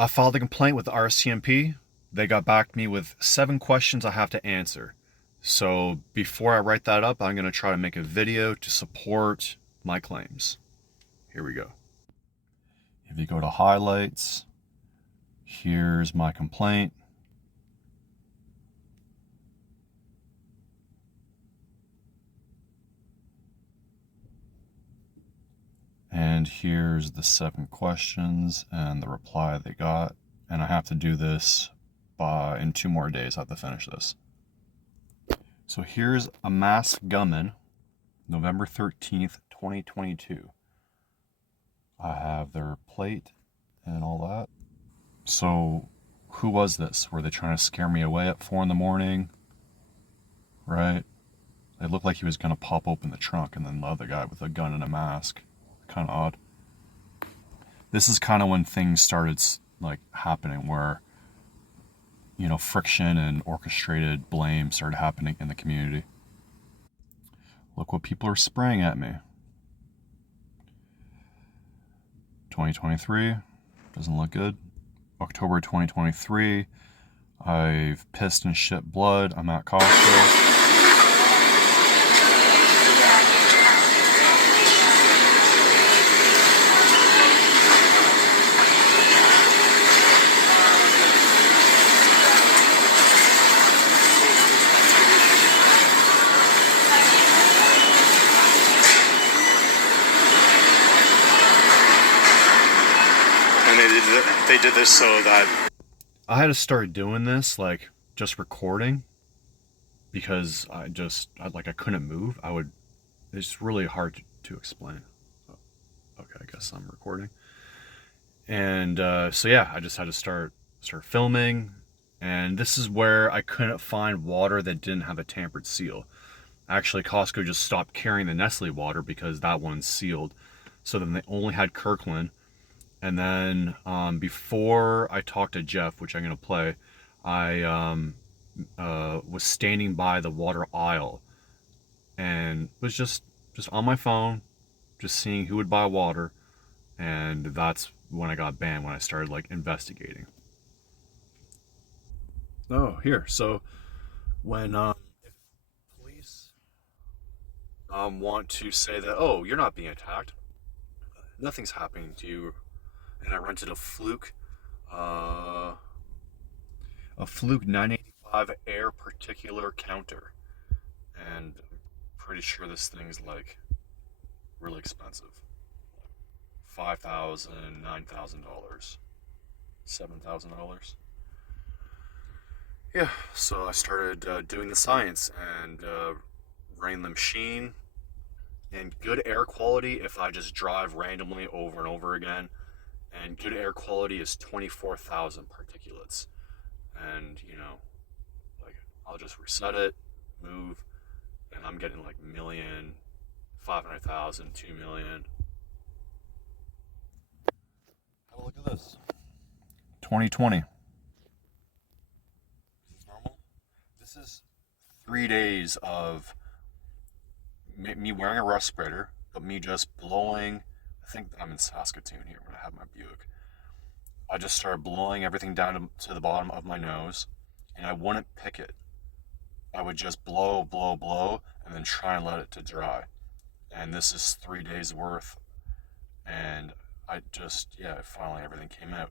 I filed a complaint with the RCMP. They got back to me with 7 questions I have to answer. So before I write that up, I'm going to try to make a video to support my claims. Here we go. If you go to highlights, here's my complaint. And here's the 7 questions and the reply they got. And I have to do this in 2 more days. I have to finish this. So here's a masked gunman, November 13th, 2022. I have their plate and all that. So who was this? Were they trying to scare me away at 4 in the morning? Right? It looked like he was going to pop open the trunk, and then the other guy with a gun and a mask. Kind of odd. This is kind of when things started like happening, where, you know, friction and orchestrated blame started happening in the community. Look what people are spraying at me. 2023 doesn't look good. October 2023, I've pissed and shit blood. I'm at Costco. They did this so that I had to start doing this, like just recording, because I couldn't move. It's really hard to explain. Okay, I guess I'm recording. And so yeah, I just had to start filming. And this is where I couldn't find water that didn't have a tampered seal. Actually, Costco just stopped carrying the Nestle water because that one's sealed. So then they only had Kirkland. And then before I talked to Jeff, which I'm going to play, I was standing by the water aisle and was just on my phone, just seeing who would buy water. And that's when I got banned, when I started like investigating. Oh, here. So when if police want to say that, oh, you're not being attacked, nothing's happening to you, and I rented a Fluke 985 air particular counter, and I'm pretty sure this thing's like really expensive, $5,000, $9,000, $7,000. Yeah, so I started doing the science and running the machine, and good air quality if I just drive randomly over and over again. And good air quality is 24,000 particulates. And, you know, like, I'll just reset it, move, and I'm getting like 1,000,000, 500,000, 2,000,000. Have a look at this. 2020. Is this normal? This is 3 days of me wearing a respirator, but me just blowing. I think I'm in Saskatoon here when I have my Buick. I just started blowing everything down to the bottom of my nose, and I wouldn't pick it. I would just blow, and then try and let it to dry. And this is 3 days worth. And I just, yeah, finally everything came out.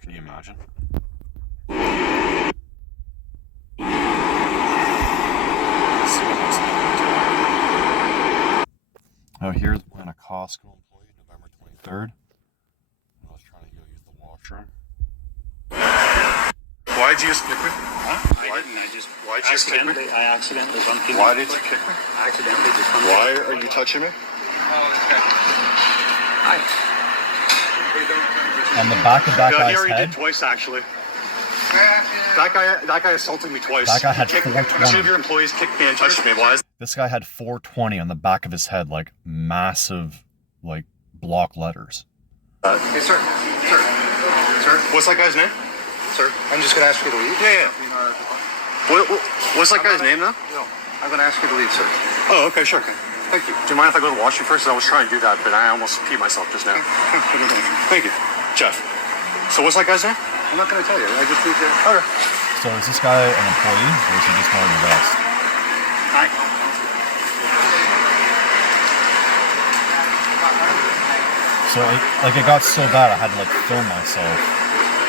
Can you imagine? Oh, here's when a Costco employee, November 23rd. I was trying to go use the washroom. why'd you just kick me? Huh? I didn't. Why'd you just kick me? I accidentally bumped into Why did you kick me? I accidentally just bumped Why are you touching me? Hi. On the back of that He guy's already head, did twice, actually. That guy assaulted me twice. that guy had Two of 420. your employees kicked me and touched me. Why is This guy had 420 on the back of his head, like massive, like block letters. Hey, sir. Sir. What's that guy's name? Sir. I'm just going to ask you to leave. Yeah. What's that guy's name now? No. I'm going to ask you to leave, sir. Oh, okay, sure. Thank you. Do you mind if I go to the washroom first? I was trying to do that, but I almost peed myself just now. Thank you. Jeff. So what's that guy's name? I'm not going to tell you. I just need to. Okay. So is this guy an employee or is he just one of the best? Hi. So it got so bad I had to like film myself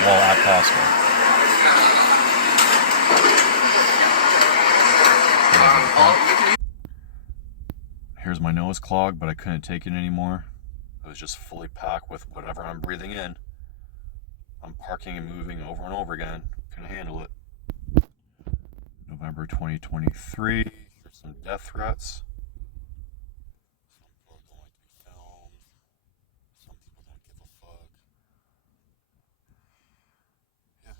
while at Costco. Here's my nose clogged, but I couldn't take it anymore. It was just fully packed with whatever I'm breathing in. I'm parking and moving over and over again. Couldn't handle it. November 2023. Here's some death threats. Some people don't like to be filmed. Some people don't give a fuck. Yeah.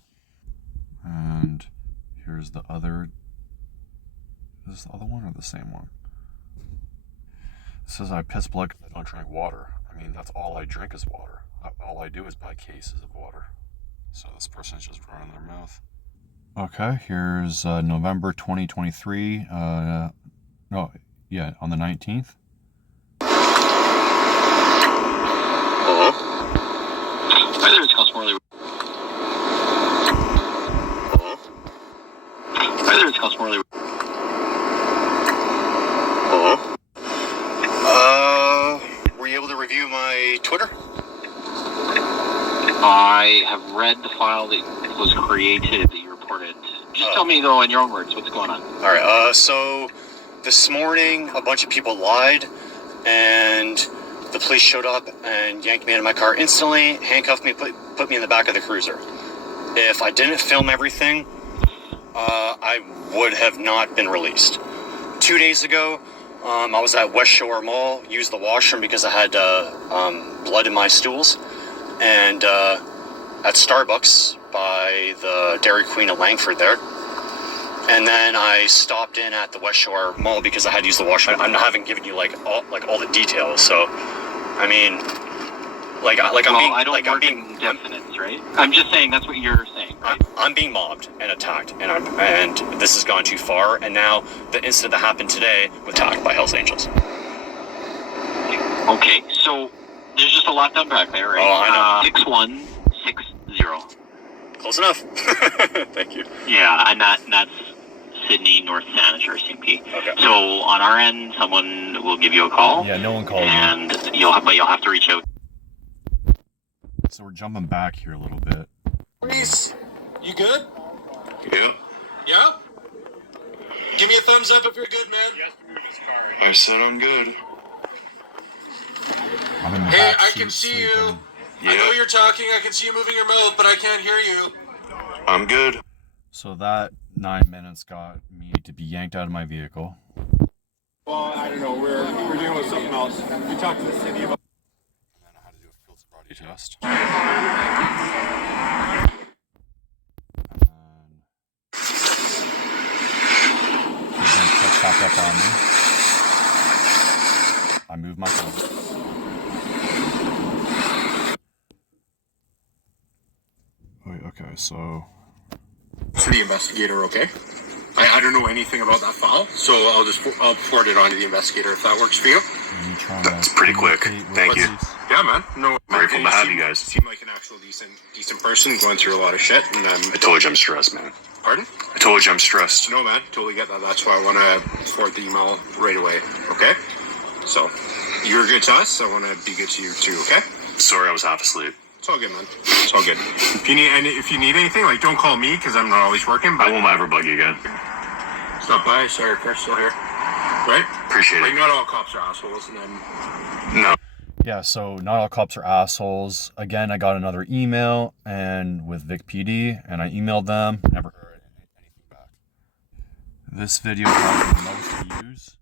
And here's the other. Is this the other one or the same one? It says I piss blood because I don't drink water. I mean, that's all I drink is water. All I do is buy cases of water. So this person's just running their mouth. Okay, here's November 2023. On the 19th. Hello? Hi there, it's Constable McKinney. Hello? Hi there, it's Constable McKinney. Hello? Were you able to review my Twitter? I have read the file that was created that you reported. Just tell me, though, in your own words, what's going on? All right. So this morning, a bunch of people lied, and the police showed up and yanked me out of my car instantly, handcuffed me, put me in the back of the cruiser. If I didn't film everything, I would have not been released. 2 days ago, I was at West Shore Mall, used the washroom because I had blood in my stools, and at Starbucks by the Dairy Queen of Langford there. And then I stopped in at the West Shore Mall because I had to use the washroom. I haven't given you all the details, so I mean, I'm being definites, right? I'm just saying that's what you're saying, right? I'm being mobbed and attacked, and this has gone too far. And now the incident that happened today was attacked by Hells Angels. Okay, so there's just a lot to unpack there, right? Oh, I know. 6160. Close enough. Thank you. Yeah, and that's Sydney North Saanich RCMP. Okay. So on our end, someone will give you a call. Yeah, no one called me. And you'll have to reach out. So we're jumping back here a little bit. Reese, you good? Yeah, Yeah? Give me a thumbs up if you're good, man. I said I'm good. I'm in the Hey, back I seat can see you. sleeping. Yeah, I know you're talking. I can see you moving your mouth, but I can't hear you. I'm good. So that 9 minutes got me to be yanked out of my vehicle. Well, I don't know. We're dealing with something else. We talked to the city about. And then I had to do a field sobriety test. And he then picked back up on me. I moved my phone. Wait, okay, so To the investigator, okay? I don't know anything about that file, so I'll forward it on to the investigator if that works for you. are you trying That's to pretty quick. communicate with Thank you. police? Yeah, man. No, Grateful to have you guys. Seem like an actual decent person going through a lot of shit, and I told you I'm stressed, man. pardon? I told you I'm stressed. No, man. Totally get that. That's why I want to forward the email right away. Okay? So you're good to us. I want to be good to you too. Okay? Sorry I was half asleep. It's all good, man. It's all good. If you need anything, like don't call me because I'm not always working. I But won't ever bug you again. stop by. Sorry, Chris, still here. Right? Appreciate Like it. not all cops are assholes, and then. No. Yeah, so not all cops are assholes. Again, I got another email and with Vic PD, and I emailed them. Never heard anything back. This video has the most views.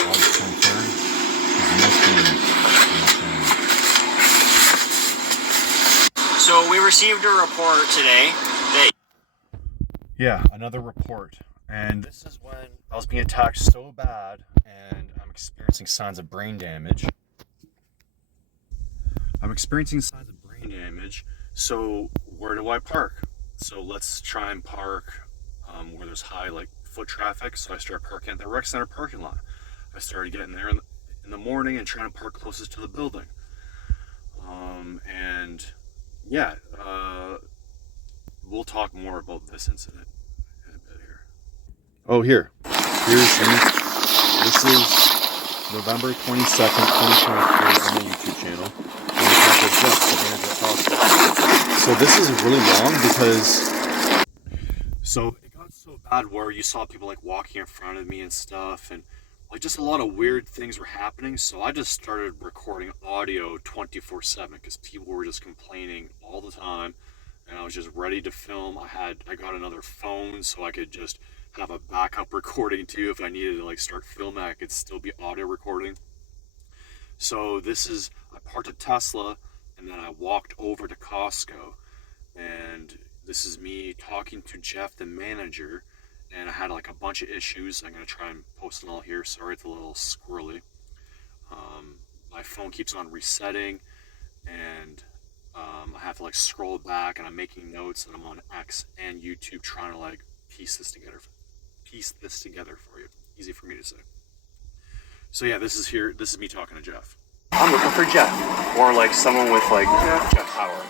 August 23rd. So we received a report today that Yeah, another report. And this is when I was being attacked so bad and I'm experiencing signs of brain damage. So where do I park? So let's try and park where there's high foot traffic. So I started parking at the rec center parking lot. I started getting there in the morning and trying to park closest to the building. And yeah, we'll talk more about this incident in a bit here. Oh, here's this is November 22nd, 2023 on the YouTube channel. And we talked with Jeff, the manager at Costco. So this is really long because it got so bad where you saw people like walking in front of me and stuff, and like just a lot of weird things were happening. So I just started recording audio 24/7 because people were just complaining all the time, and I was just ready to film. I got another phone so I could just have a backup recording too. If I needed to like start filming, I could still be audio recording. So I parked a Tesla and then I walked over to Costco, and this is me talking to Jeff, the manager, and I had like a bunch of issues. I'm gonna try and post them all here. Sorry, it's a little squirrely. My phone keeps on resetting, and I have to like scroll back, and I'm making notes, and I'm on X and YouTube trying to like piece this together for you. Easy for me to say. So yeah, this is me talking to Jeff. I'm looking for Jeff, or like someone with like Jeff power.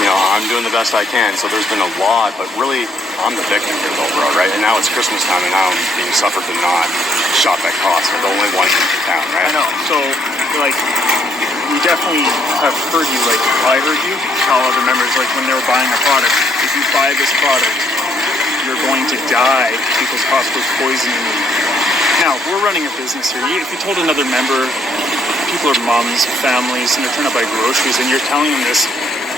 I'm doing the best I can, so there's been a lot, but really, I'm the victim here though, bro, right? And now it's Christmas time, and now I'm being suffered to not shop at Costco, the only one in town, right? I know. So, like, we definitely have heard you, like, I heard you tell other members, like, when they were buying a product, if you buy this product, you're going to die because Costco's poisoning you. Now, we're running a business here. If you told another member, people are moms, families, and they're trying to buy groceries, and you're telling them this,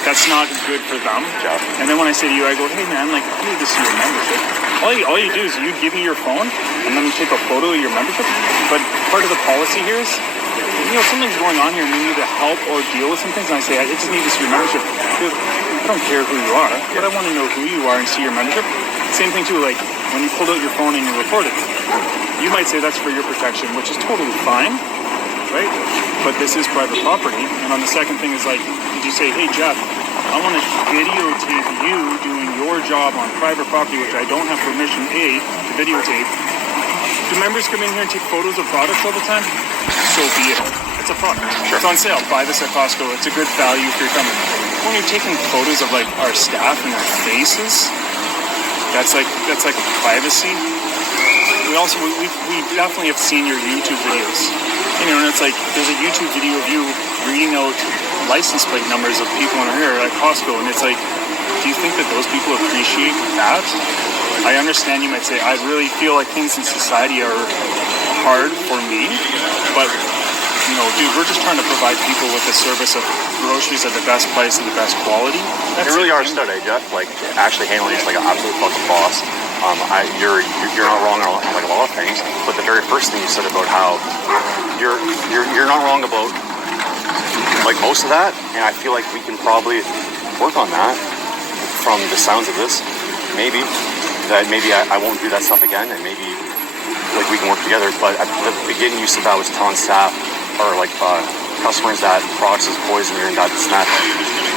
that's not good for them. Yeah. And then when I say to you, I go, hey man, like, you need to see your membership. All you do is you give me your phone, and then you take a photo of your membership. But part of the policy here is, something's going on here, and we need to help or deal with some things. And I say, I just need to see your membership. Dude, I don't care who you are, but I want to know who you are and see your membership. Same thing too, like, when you pulled out your phone and you recorded, you might say that's for your protection, which is totally fine, right? But this is private property. And on the second thing is like, did you say, hey Jeff, I want to videotape you doing your job on private property, which I don't have permission to videotape. Do members come in here and take photos of products all the time? So be it. It's a product. Sure. It's on sale. Buy this at Costco. It's a good value for your family. When you're taking photos of like our staff and their faces, that's like privacy. We definitely have seen your YouTube videos. And it's like there's a YouTube video of you reading out license plate numbers of people in here at Costco, and it's like, do you think that those people appreciate that? I understand you might say, I really feel like things in society are hard for me, but dude, we're just trying to provide people with a service of groceries at the best price and the best quality. You really are a stud, eh, Jeff? Like, actually handling this like an absolute fucking boss. You're not wrong on like a lot of things, but the very first thing you said about how you're not wrong about like most of that, and I feel like we can probably work on that from the sounds of this. Maybe I won't do that stuff again, and maybe like we can work together. But at the beginning, you said that was telling staff or like customers that products is poison and that's not.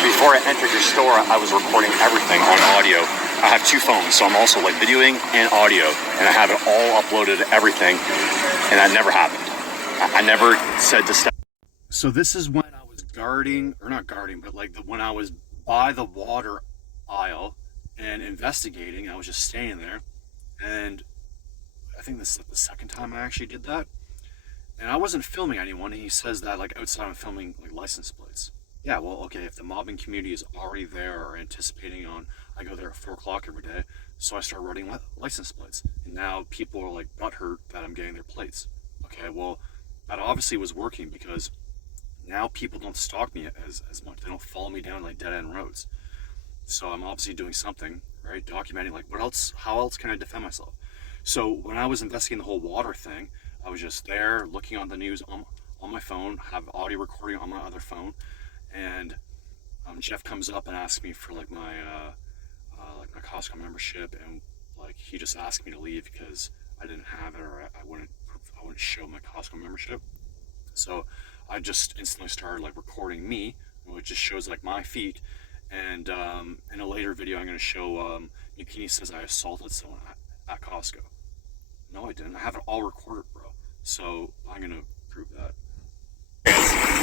Before I entered your store, I was recording everything on audio. I have two phones, so I'm also like videoing and audio, and I have it all uploaded, everything, and that never happened. I never said to stop. So this is when I was when I was by the water aisle and investigating. I was just standing there, and I think this is the second time I actually did that. And I wasn't filming anyone. He says that like outside I'm filming like license plates. Yeah, well, okay, if the mobbing community is already there or anticipating on, I go there at 4 o'clock every day, so I start writing license plates. And now people are like butthurt that I'm getting their plates. Okay, well, that obviously was working because now people don't stalk me as much. They don't follow me down like dead-end roads. So I'm obviously doing something, right? Documenting like how else can I defend myself? So when I was investigating the whole water thing, I was just there looking on the news on my phone, have audio recording on my other phone, and Jeff comes up and asks me for like my Costco membership, and like he just asked me to leave because I didn't have it or I wouldn't show my Costco membership. So I just instantly started like recording me, which just shows like my feet. And in a later video, I'm going to show McKinney says I assaulted someone at Costco. No, I didn't. I have it all recorded, bro. So I'm gonna prove that.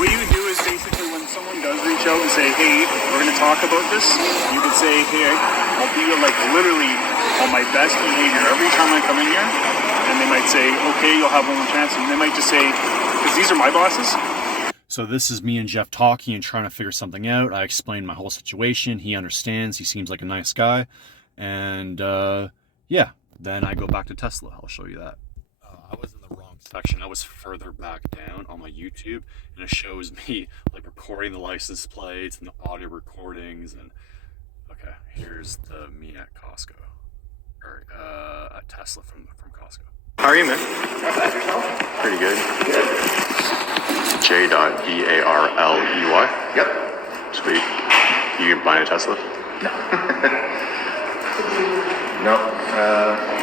What you do is basically when someone does reach out and say, hey, we're going to talk about this, you could say, hey, I'll be like literally on my best behavior every time I come in here. And they might say, okay, you'll have one more chance. And they might just say, because these are my bosses. So this is me and Jeff talking and trying to figure something out. I explained my whole situation. He understands. He seems like a nice guy. And yeah, then I go back to Tesla. I'll show you that. I was in the wrong section. I was further back down on my YouTube, and it shows me like recording the license plates and the audio recordings. And okay, here's the me at Costco, or at Tesla from Costco. How are you, man? Pretty good. J.BARLEY. Yep. Sweet. You buying a Tesla? No.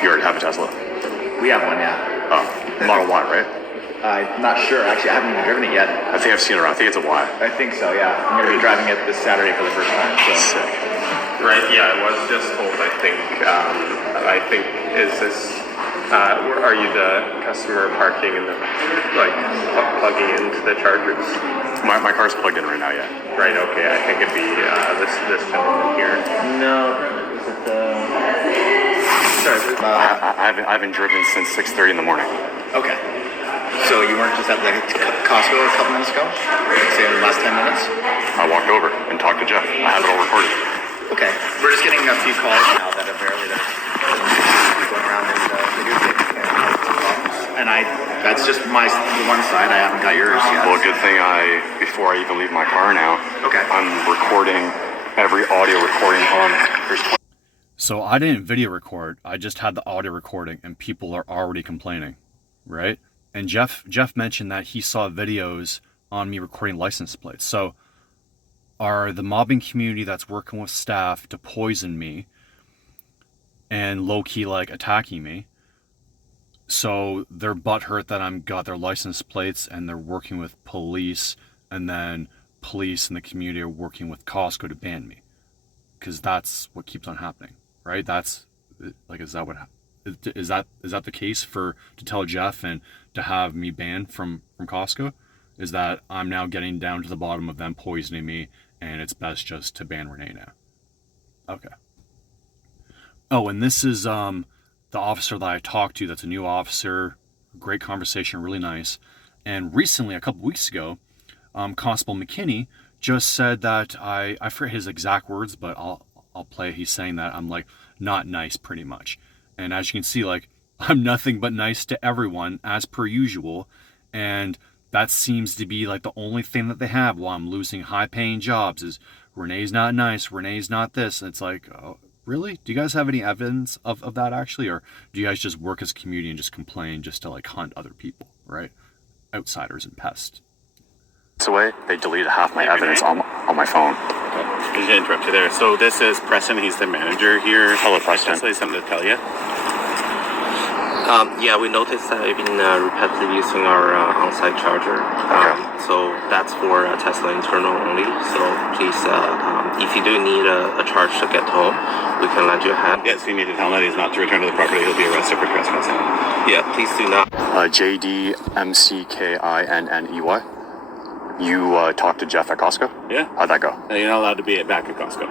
You already have a Tesla? We have one, yeah. Oh, Model Y, right? I'm not sure. Actually, I haven't even driven it yet. I think I've seen it around. I think it's a Y. I think so, yeah. I'm going to be driving it this Saturday for the first time. So. Sick. Right, yeah, I was just told, I think, is this, where are you the customer parking and the, like, plugging into the chargers? My car's plugged in right now, yeah. Right, okay, I think it'd be this gentleman here. No. Is it the... Sorry. I haven't driven since 6:30 in the morning. Okay. So you weren't just at the Costco a couple minutes ago? Say in the last 10 minutes? I walked over and talked to Jeff. I have it all recorded. Okay. We're just getting a few calls now that apparently that going around and videotaping and that's just the one side. I haven't got yours yet. Well, good thing before I even leave my car now, okay, I'm recording every audio recording on. So I didn't video record. I just had the audio recording, and people are already complaining, right? And Jeff mentioned that he saw videos on me recording license plates. So are the mobbing community that's working with staff to poison me and low-key like attacking me? So they're butthurt that I'm got their license plates, and they're working with police, and then police and the community are working with Costco to ban me, because that's what keeps on happening, right? That's like, is that the case to tell Jeff and to have me banned from Costco? Is that I'm now getting down to the bottom of them poisoning me, and it's best just to ban Renee now? Okay. Oh, and this is the officer that I talked to. That's a new officer. Great conversation, really nice. And recently, a couple weeks ago, Constable McKinney just said that I forget his exact words, but I'll play. He's saying that I'm like not nice, pretty much. And as you can see, like, I'm nothing but nice to everyone as per usual, and that seems to be like the only thing that they have while I'm losing high-paying jobs is Renee's not nice, Renee's not this. And it's like, oh, really? Do you guys have any evidence of that actually, or do you guys just work as a community and just complain just to like hunt other people, right? Outsiders and pests. Away, they deleted half my evidence on my phone. I'm going to interrupt you there. So this is Preston. He's the manager here. Hello, Preston. Just something to tell you. Yeah, we noticed that you've been repeatedly using our on-site charger. So that's for Tesla internal only. So please, if you do need a charge to get home, we can lend you a hand. Yes, you need to tell him that he's not to return to the property. He'll be arrested for trespassing. Yeah, please do not. JDMCKINNEY. You talked to Jeff at Costco? Yeah. How'd that go? You're not allowed to be back at Costco.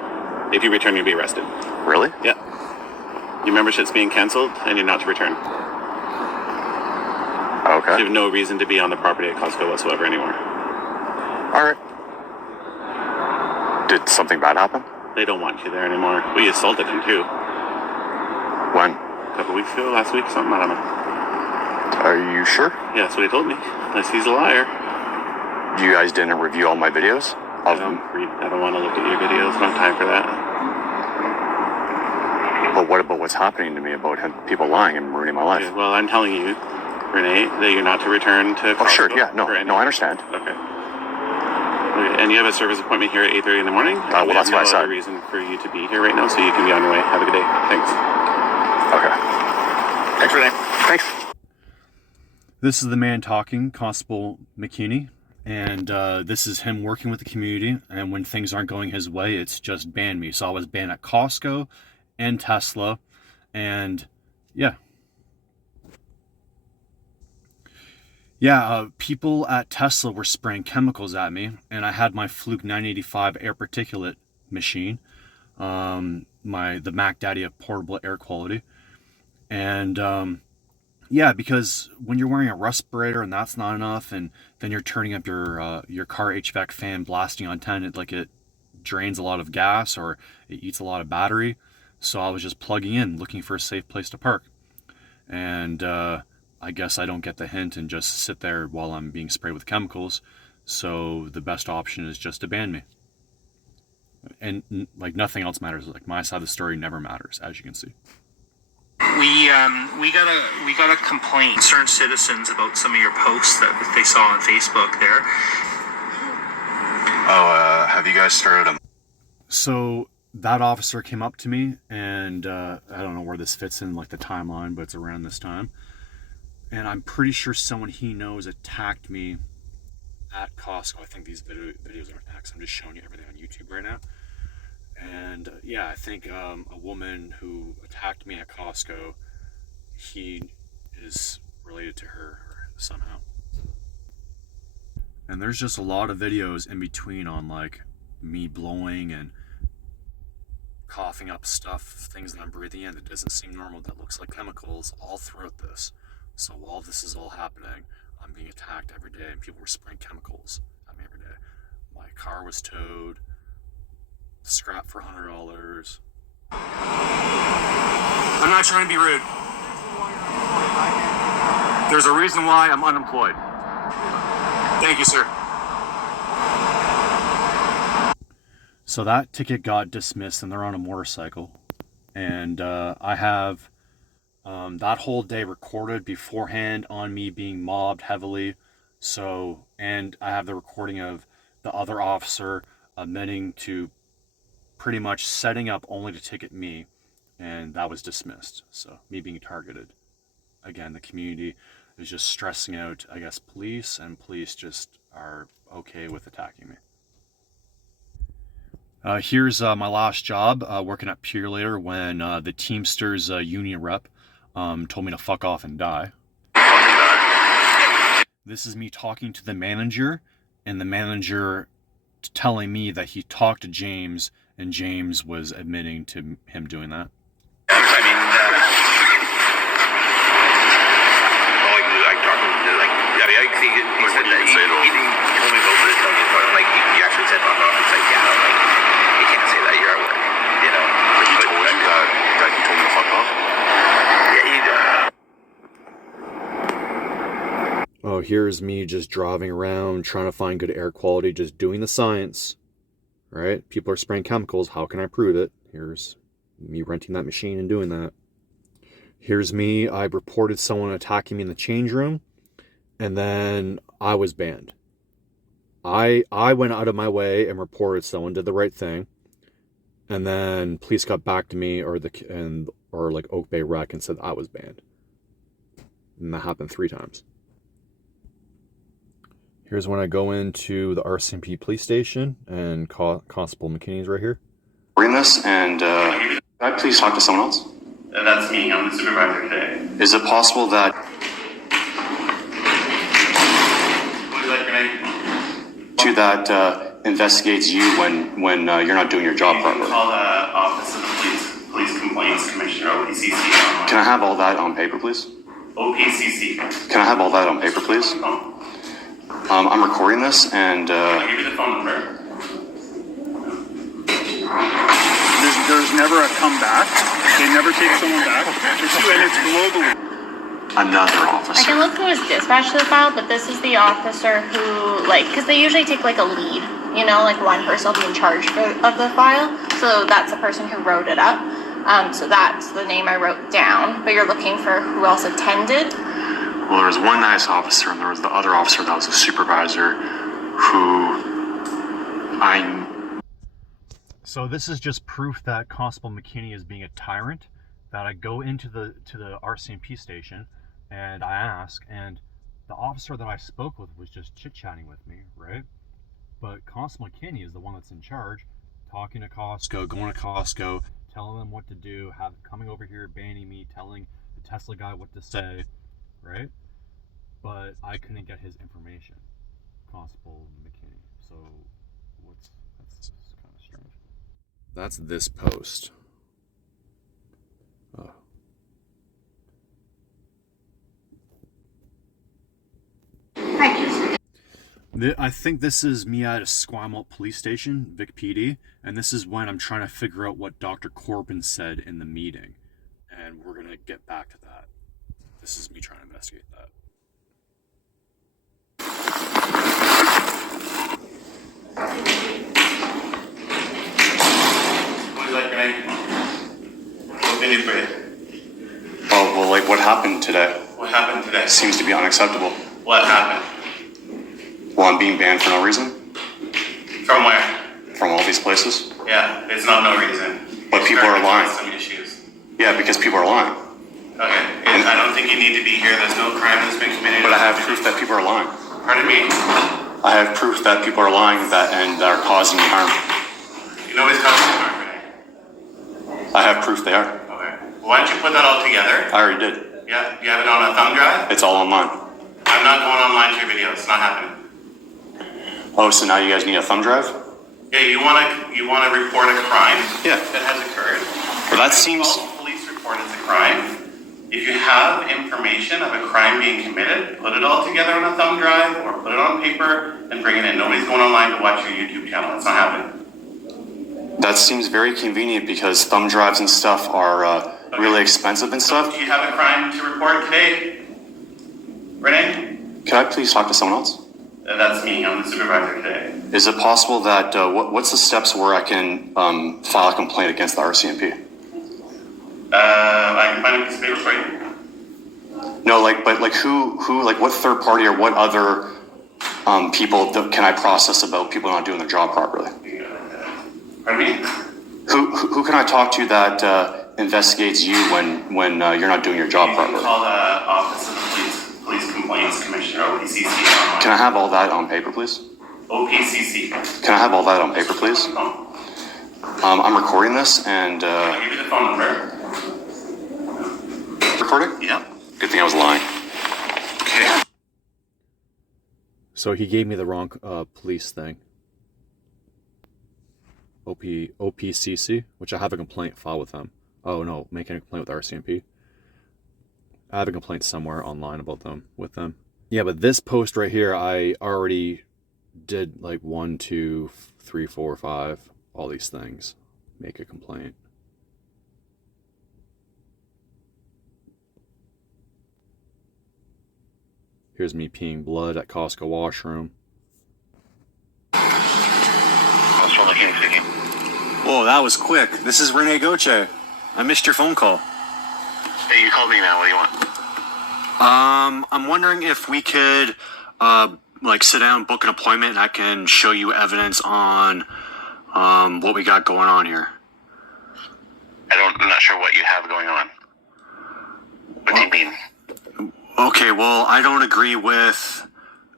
If you return, you'll be arrested. Really? Yeah. Your membership's being canceled, and you're not to return. Okay. You have no reason to be on the property at Costco whatsoever anymore. All right. Did something bad happen? They don't want you there anymore. We assaulted him too. When? A couple weeks ago, last week, something, I don't know. Are you sure? Yeah, that's what he told me. Unless he's a liar. You guys didn't review all my videos? I don't want to look at your videos. I don't have time for that. But what about what's happening to me about people lying and ruining my life? Okay, well, I'm telling you, Renee, that you're not to return to Costco. Oh, sure, yeah, no, I understand. Okay. And you have a service appointment here at 8:30 in the morning? Well, that's why I said. No other reason for you to be here right now, so you can be on your way. Have a good day. Thanks. Okay. Thanks, Renee. Thanks. This is the man talking, Constable McKinney. And this is him working with the community, and when things aren't going his way, it's just ban me. So I was banned at Costco and Tesla, and yeah. Yeah, people at Tesla were spraying chemicals at me, and I had my Fluke 985 air particulate machine, the Mac Daddy of portable air quality, and yeah, because when you're wearing a respirator and that's not enough, and then you're turning up your car HVAC fan, blasting on 10, it drains a lot of gas or it eats a lot of battery. So I was just plugging in, looking for a safe place to park, and I guess I don't get the hint and just sit there while I'm being sprayed with chemicals. So the best option is just to ban me. And like nothing else matters. Like my side of the story never matters, as you can see. We got a complaint. Concerned citizens about some of your posts that they saw on Facebook there. Oh, have you guys started a... So that officer came up to me, and I don't know where this fits in like the timeline, but it's around this time. And I'm pretty sure someone he knows attacked me at Costco. I think these videos are attacks. I'm just showing you everything on YouTube right now. And yeah, I think a woman who attacked me at Costco, he is related to her somehow. And there's just a lot of videos in between on like me blowing and coughing up stuff, things that I'm breathing in that doesn't seem normal, that looks like chemicals, all throughout this. So while this is all happening, I'm being attacked every day, and people were spraying chemicals at me every day. My car was towed, scrap for $100. I'm not trying to be rude. There's a reason why I'm unemployed. Thank you, sir. So that ticket got dismissed, and they're on a motorcycle. And I have that whole day recorded beforehand on me being mobbed heavily. So, and I have the recording of the other officer admitting to pretty much setting up only to ticket me, and that was dismissed. So me being targeted. Again, the community is just stressing out, I guess, police, and police just are okay with attacking me. Here's my last job, working at Purelator, when the Teamsters union rep told me to fuck off and die. This is me talking to the manager, and the manager telling me that he talked to James, and James was admitting to him doing that. I mean, like talking to, like, I mean, he said that he didn't tell me about this, like, he actually said fuck off. It's like, yeah, like, you can't say that, you're at work, you know. But he told you that he told me to fuck off? Yeah, he Oh, here's me just driving around, trying to find good air quality, just doing the science, right? People are spraying chemicals. How can I prove it? Here's me renting that machine and doing that. Here's me. I reported someone attacking me in the change room, and then I was banned. I went out of my way and reported someone, did the right thing, and then police got back to me, or like Oak Bay Rec, and said I was banned. And that happened 3 times. Here's when I go into the RCMP police station, and Constable McKinney is right here. Reading this, and can I please talk to someone else? That's me. I'm the supervisor today. Is it possible that What is that your name? that investigates you when you're not doing your job properly? Call the Office of the Police Complaints Commissioner, OPCC. Can I have all that on paper, please? OPCC. Can I have all that on paper, please? I'm recording this, and I'll give you the phone number. There's never a comeback. They never take someone back. And it's globally. another officer. I can look through his dispatch to the file, but this is the officer who, because they usually take like a lead, like one person will be in charge of the file. So that's the person who wrote it up. So that's the name I wrote down. But you're looking for who else attended? Well, there was one nice officer, and there was the other officer that was a supervisor who So this is just proof that Constable McKinney is being a tyrant, that I go into the RCMP station and I ask, and the officer that I spoke with was just chit-chatting with me, right? But Constable McKinney is the one that's in charge, talking to Costco, going to Costco, telling them what to do, coming over here, banning me, telling the Tesla guy what to say, right? But but I couldn't get his information, Constable McKinney. So that's kind of strange. That's this post. Oh. I think this is me at a Squamalt police station, Vic PD, and this is when I'm trying to figure out what Dr. Corbin said in the meeting, and we're gonna get back to that. This is me trying to investigate that. What is that grenade? What can you for you? Oh, well, like, what happened today? What happened today? Seems to be unacceptable. What happened? Well, I'm being banned for no reason. From where? From all these places. Yeah, it's not no reason. But people are lying. Some issues. Yeah, because people are lying. Okay, and I don't think you need to be here. There's no crime that's been committed. But I have proof that people are lying. Pardon me? I have proof that people are lying and are causing me harm. You know it's causing you harm, Renee. I have proof they are. Okay. Why don't you put that all together? I already did. Yeah, you have it on a thumb drive? It's all online. I'm not going online to your video. It's not happening. Oh, so now you guys need a thumb drive? Yeah, you wanna report a crime? Yeah. That has occurred. Well, that seems. False police report is a crime. If you have information of a crime being committed, put it all together on a thumb drive or put it on paper and bring it in. Nobody's going online to watch your YouTube channel. It's not happening. That seems very convenient because thumb drives and stuff are really expensive and stuff. Do you have a crime to report today, Renee? Can I please talk to someone else? That's me. I'm the supervisor today. Is it possible that what's the steps where I can file a complaint against the RCMP? I can find a piece of paper for you. No, but who, like what third party or what other people can I process about people not doing their job properly? Pardon me? Who can I talk to that investigates you when you're not doing your job properly? You can call the Office of the Police Complaints Commissioner, OPCC. Can I have all that on paper, please? OPCC. Can I have all that on paper, please? I'm recording this and. I'll give you the phone number. Recording? Yeah. Good thing I was lying. Okay. So he gave me the wrong police thing. OPCC, which I have a complaint filed with them. Oh no, making a complaint with RCMP. I have a complaint somewhere online about them with them. Yeah, but this post right here, I already did like 1, 2, 3, 4, 5, all these things. Make a complaint. Here's me peeing blood at Costco washroom. Whoa, that was quick. This is Rene Goche. I missed your phone call. Hey, you called me now. What do you want? I'm wondering if we could, like, sit down, book an appointment, and I can show you evidence on, what we got going on here. I'm not sure what you have going on. What do you mean? Okay, well, I don't agree with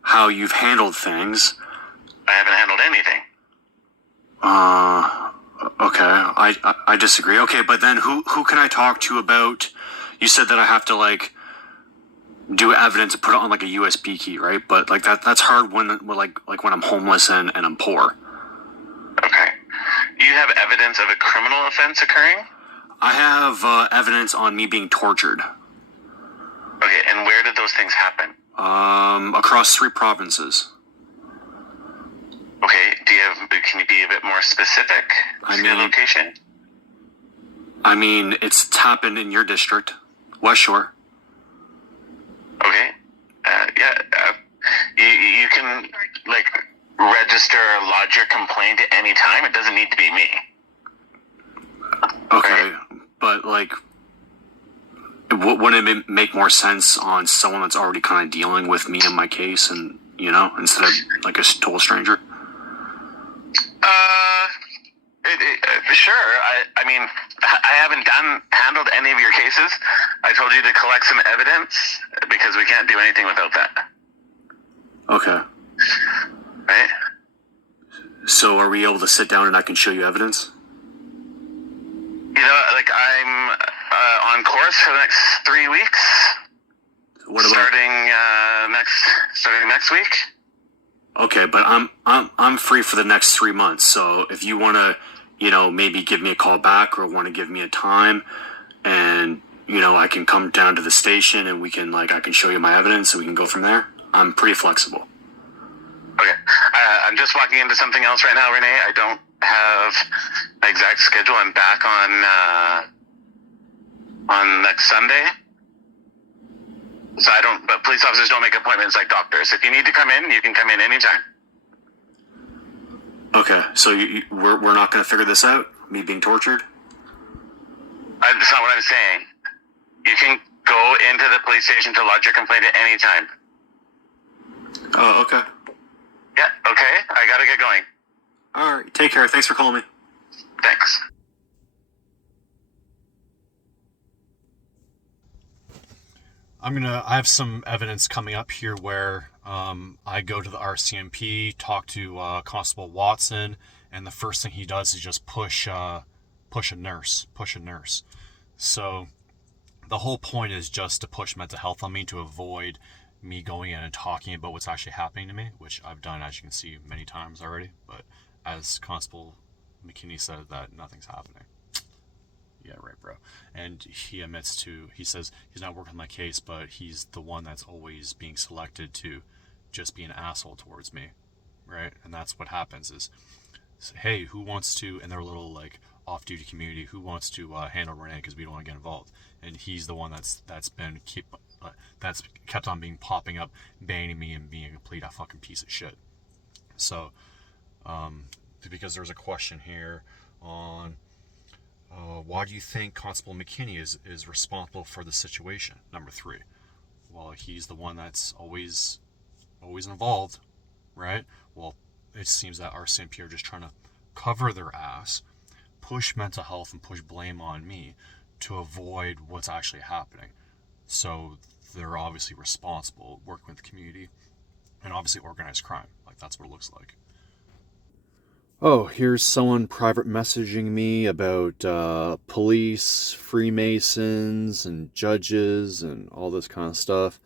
how you've handled things. I haven't handled anything. Okay, I disagree. Okay, but then who can I talk to about, you said that I have to, like, do evidence and put it on, like, a USB key, right? But, like, that's hard when when I'm homeless and I'm poor. Okay. You have evidence of a criminal offense occurring? I have evidence on me being tortured. Okay, and where did those things happen? Across 3 provinces. Okay, can you be a bit more specific? The location? I mean, it's happened in your district, West Shore. Okay. You can, like, register or lodge your complaint at any time. It doesn't need to be me. Okay, but, like, wouldn't it make more sense on someone that's already kind of dealing with me and my case and, instead of, like, a total stranger? Sure. I mean, I haven't handled any of your cases. I told you to collect some evidence because we can't do anything without that. Okay. Right? So are we able to sit down and I can show you evidence? Like, I'm on course for the next 3 weeks. What about? Starting next starting next week. Okay, but I'm free for the next 3 months. So if you want to, maybe give me a call back or want to give me a time, and I can come down to the station and we can I can show you my evidence and we can go from there. I'm pretty flexible. Okay, I'm just walking into something else right now, Renee. I don't have my exact schedule. I'm back on next Sunday. So but police officers don't make appointments like doctors. If you need to come in, you can come in anytime. Okay, so we're not going to figure this out? Me being tortured? That's not what I'm saying. You can go into the police station to lodge your complaint at any time. Oh, okay. Yeah, okay. I gotta get going. All right, take care. Thanks for calling me. Thanks. I have some evidence coming up here where I go to the RCMP, talk to Constable Watson, and the first thing he does is just push a nurse. So the whole point is just to push mental health on me to avoid me going in and talking about what's actually happening to me, which I've done, as you can see, many times already. But as Constable McKinney said, that nothing's happening. Yeah, right, bro. And he says he's not working on my case, but he's the one that's always being selected to just be an asshole towards me, right? And that's what happens is, hey, who wants to, in their little off-duty community, who wants to handle Renee because we don't want to get involved? And he's the one that's kept on popping up, banning me and being a complete fucking piece of shit. So, because there's a question here on why do you think Constable McKinney is responsible for the situation? Number 3. Well, he's the one that's always involved, right? Well, it seems that RCMP are just trying to cover their ass, push mental health and push blame on me to avoid what's actually happening. So they're obviously responsible, working with the community, and obviously organized crime. That's what it looks like. Oh, here's someone private messaging me about police, Freemasons, and judges, and all this kind of stuff.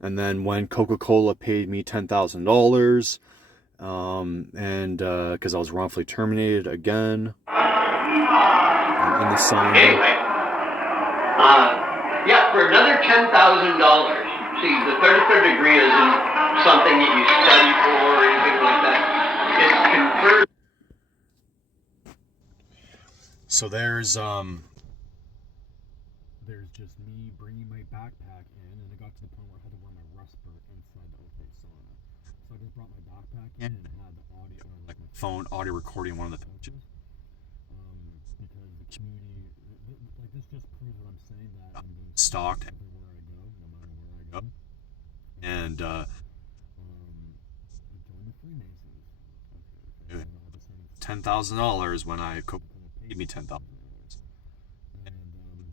And then when Coca-Cola paid me $10,000, and because I was wrongfully terminated again, in the sign. Anyway, for another $10,000. See, the 33rd degree isn't something that you study for or anything like that. It's converted. So there's just me bringing my backpack in, and it got to the point where I had to wear my respirator inside the OK sauna. So I just brought my backpack in and had the audio, my phone audio recording one of the pouches. Because the community, this just proves what I'm saying, that I'm being stalked everywhere I go, no matter where I go. And join the Freemasons. Okay. $10,000 when I paid me $10,000. And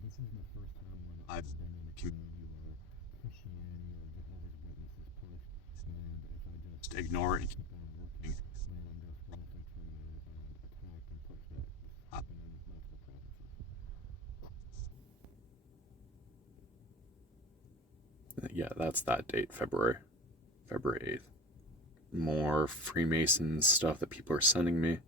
this isn't the first time when I've been in a community where Christianity or Jehovah's Witnesses push, and if I just ignore it and keep on working, then I'm just wrongfully terminated and attacked and pushed that happen in multiple provinces. Yeah, that's that date, February 8th. More Freemason stuff that people are sending me.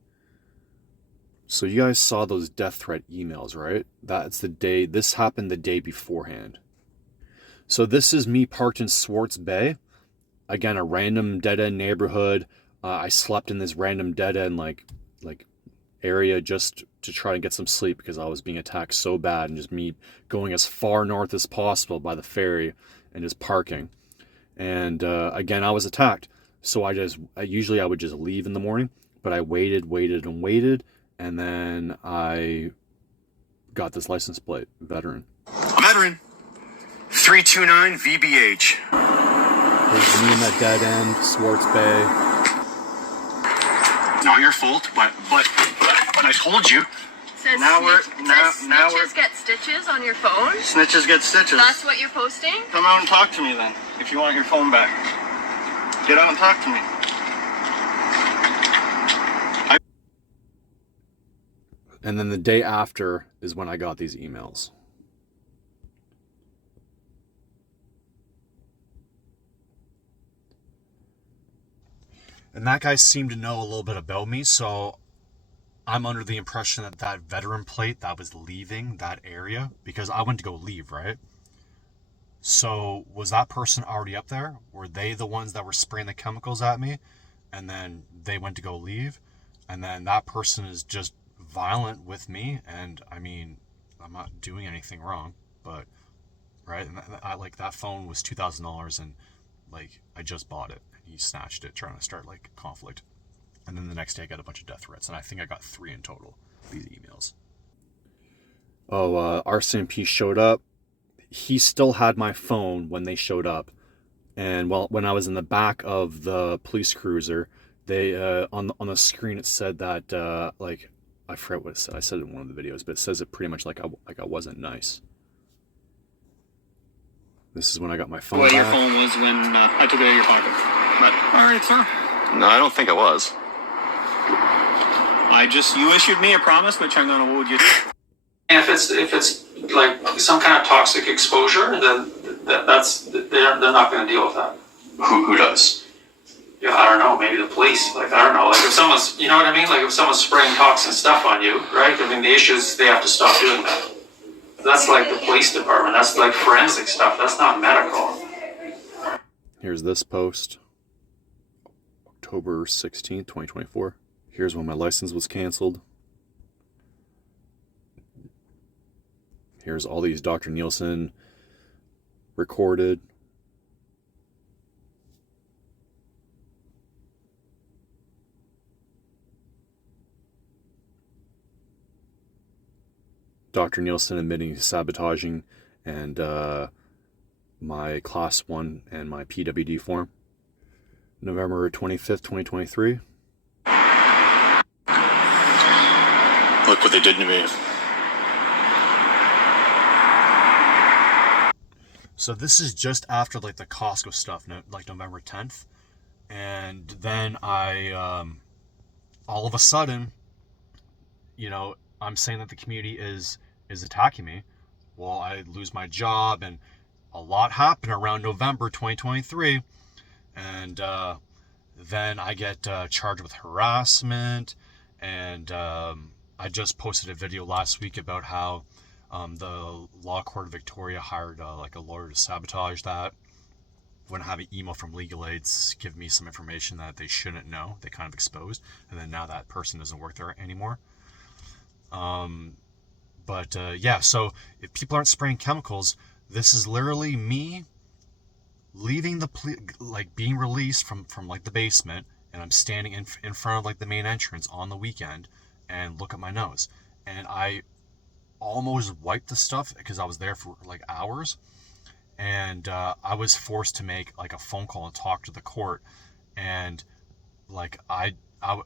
So you guys saw those death threat emails, right? This happened the day beforehand. So this is me parked in Swartz Bay. Again, a random dead-end neighborhood. I slept in this random dead-end area just to try to get some sleep because I was being attacked so bad, and just me going as far north as possible by the ferry and just parking. And again, I was attacked. So I would just leave in the morning, but I waited, and then I got this license plate, veteran. A veteran. 329 VBH. There's me in that dead end, Swartz Bay. Not your fault, but I told you. Says snitches get stitches on your phone? Snitches get stitches. That's what you're posting? Come out and talk to me then, if you want your phone back. Get out and talk to me. And then the day after is when I got these emails. And that guy seemed to know a little bit about me, so I'm under the impression that that veteran plate that was leaving that area, because I went to go leave, right? So was that person already up there? Were they the ones that were spraying the chemicals at me? And then they went to go leave? And then that person is just violent with me, and I mean, I'm not doing anything wrong, but right, and like that phone was $2,000, and like I just bought it. He snatched it, trying to start like conflict, and then the next day I got a bunch of death threats, and I think I got 3 in total. These emails. Oh, RCMP showed up. He still had my phone when they showed up, and well, when I was in the back of the police cruiser, they on the screen it said that like, I forget what it said. I said it in one of the videos, but it says it pretty much like I wasn't nice. This is when I got my phone back. Your phone was when I took it out of your pocket. But, all right, sir. No, I don't think it was. You issued me a promise, which I'm going to hold you to. And if it's like some kind of toxic exposure, then they're not going to deal with that. Who does? Yeah, I don't know. Maybe the police. Like, I don't know. Like if someone's, you know what I mean? Like if someone's spraying toxic stuff on you, right? I mean, the issue is they have to stop doing that. That's like the police department. That's like forensic stuff. That's not medical. Here's this post. October 16th, 2024. Here's when my license was canceled. Here's all these Dr. Nielsen recorded. Dr. Nielsen admitting to sabotaging and my Class 1 and my PWD form. November 25th, 2023. Look what they did to me. So this is just after like the Costco stuff, like November 10th. And then I, all of a sudden, you know, I'm saying that the community is attacking me. Well, I lose my job, and a lot happened around November 2023. And then I get charged with harassment. And I just posted a video last week about how the Law Court of Victoria hired like a lawyer to sabotage that. When I have an email from legal aids give me some information that they shouldn't know, they kind of exposed, and then now that person doesn't work there anymore. Yeah, so if people aren't spraying chemicals, this is literally me leaving the like being released from like the basement, and I'm standing in front of like the main entrance on the weekend, and look at my nose, and I almost wiped the stuff because I was there for like hours, and I was forced to make like a phone call and talk to the court, and like I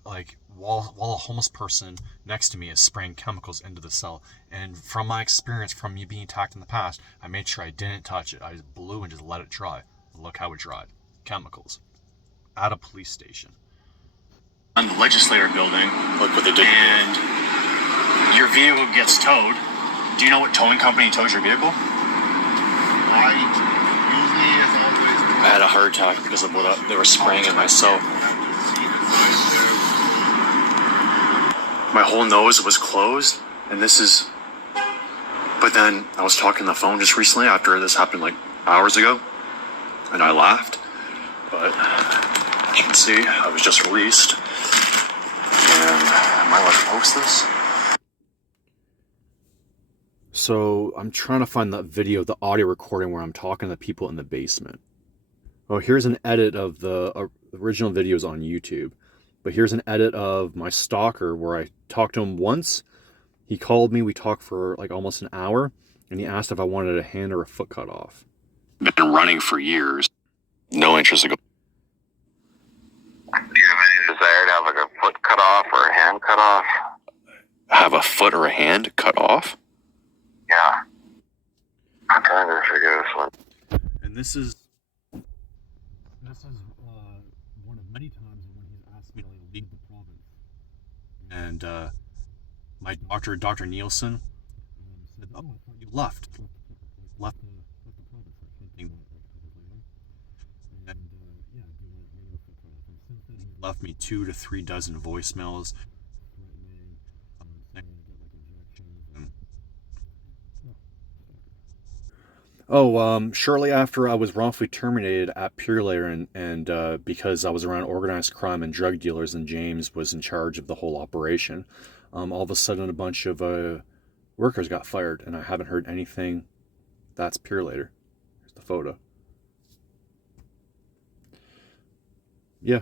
like while a homeless person next to me is spraying chemicals into the cell, and from my experience from me being attacked in the past, I made sure I didn't touch it. I just blew and just let it dry. Look how it dried. Chemicals at a police station. On the legislator building. Look what they did. And your vehicle gets towed. Do you know what towing company tows your vehicle? I had a heart attack because of what they were spraying in my cell. My whole nose was closed, and this is... But then I was talking on the phone just recently after this happened like hours ago, and I laughed. But as you can see, I was just released. And am I allowed to post this? So I'm trying to find that video, the audio recording where I'm talking to people in the basement. Oh, here's an edit of the original videos on YouTube. But here's an edit of my stalker where I talked to him once. He called me, we talked for like almost an hour, and he asked if I wanted a hand or a foot cut off. Been running for years. No interest in... Do you have any desire to have like a foot cut off or a hand cut off? Have a foot or a hand cut off? Yeah. I'm trying to figure this one. And this is one of many times when he's asked me to leave the province. And my doctor, Dr. Nielsen, said, "Oh, I thought you left the province." And yeah, he went for and since then he's left me 2 to 3 dozen voicemails. Shortly after I was wrongfully terminated at Purelator and because I was around organized crime and drug dealers and James was in charge of the whole operation, all of a sudden a bunch of workers got fired and I haven't heard anything. That's Purelator. Here's the photo. Yeah.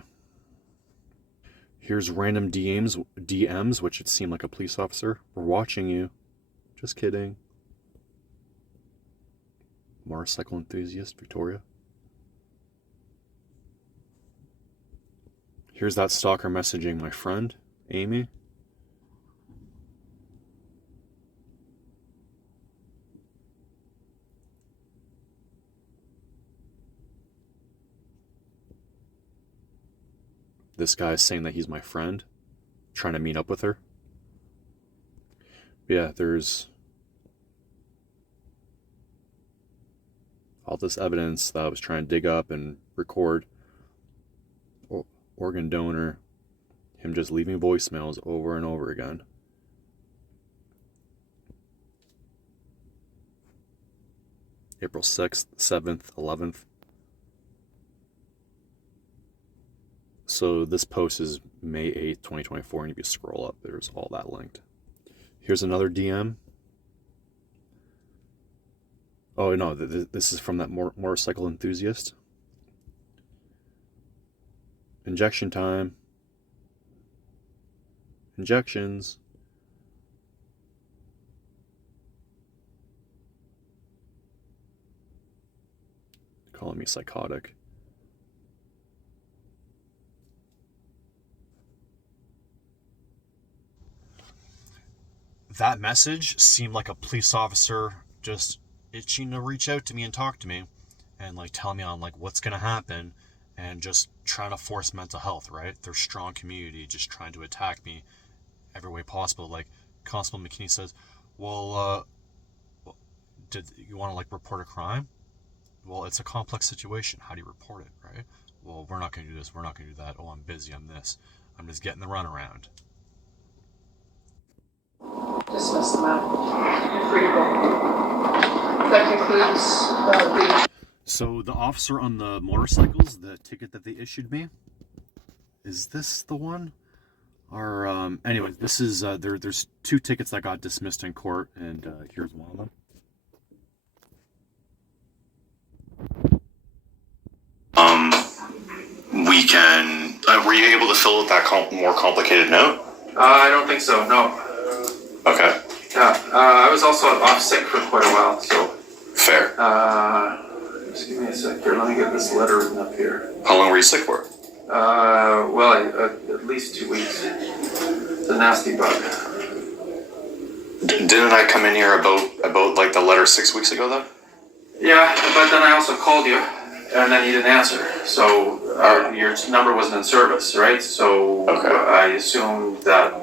Here's random DMs, which it seemed like a police officer. We're watching you. Just kidding. Motorcycle enthusiast, Victoria. Here's that stalker messaging my friend, Amy. This guy is saying that he's my friend, trying to meet up with her. Yeah, there's all this evidence that I was trying to dig up and record. Organ donor, him just leaving voicemails over and over again. April 6th, 7th, 11th. So this post is May 8th, 2024, and if you scroll up, there's all that linked. Here's another DM. Oh, no, this is from that motorcycle enthusiast. Injection time. Injections. Calling me psychotic. That message seemed like a police officer just itching to reach out to me and talk to me and like tell me on like what's gonna happen and just trying to force mental health, right? Their strong community just trying to attack me every way possible. Like Constable McKinney says, well, did you want to like report a crime? Well, it's a complex situation. How do you report it, right? Well, we're not gonna do this, we're not gonna do that. Oh, I'm busy, I'm this. I'm just getting the runaround. Dismiss the matter. You're free to go. That concludes the... So the officer on the motorcycles, the ticket that they issued me, is this the one? Or anyway, this is there's 2 tickets that got dismissed in court, and here's one of them. We can. Were you able to fill out that more complicated note? I don't think so, no. Okay. Yeah, I was also off sick for quite a while, so. Fair. Just give me a sec here. Let me get this letter written up here. How long were you sick for? At least 2 weeks. It's a nasty bug. Didn't I come in here about like the letter 6 weeks ago though? Yeah, but then I also called you, and then you didn't answer. So your number wasn't in service, right? So okay. I assumed that.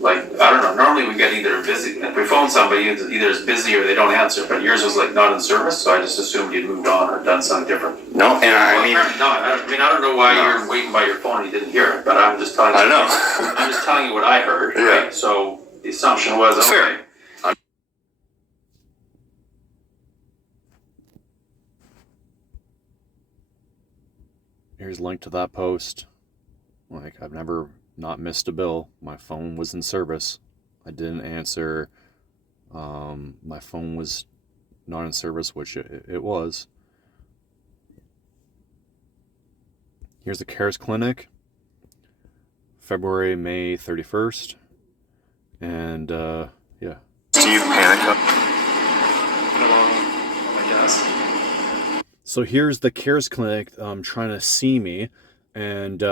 Like, I don't know, normally we get either busy, if we phone somebody, either it's busy or they don't answer, but yours was like not in service, so I just assumed you'd moved on or done something different. No, and I don't know why you're waiting by your phone and you didn't hear it, but I'm just telling you. I know. I'm just telling you what I heard, yeah. Right? So the assumption was, okay. Fair. Here's a link to that post. Like, I've never not missed a bill. My phone was in service. I didn't answer. My phone was not in service, which it was. Here's the CARES clinic. May 31st. And, yeah. Steve Panic. So here's the CARES clinic trying to see me. And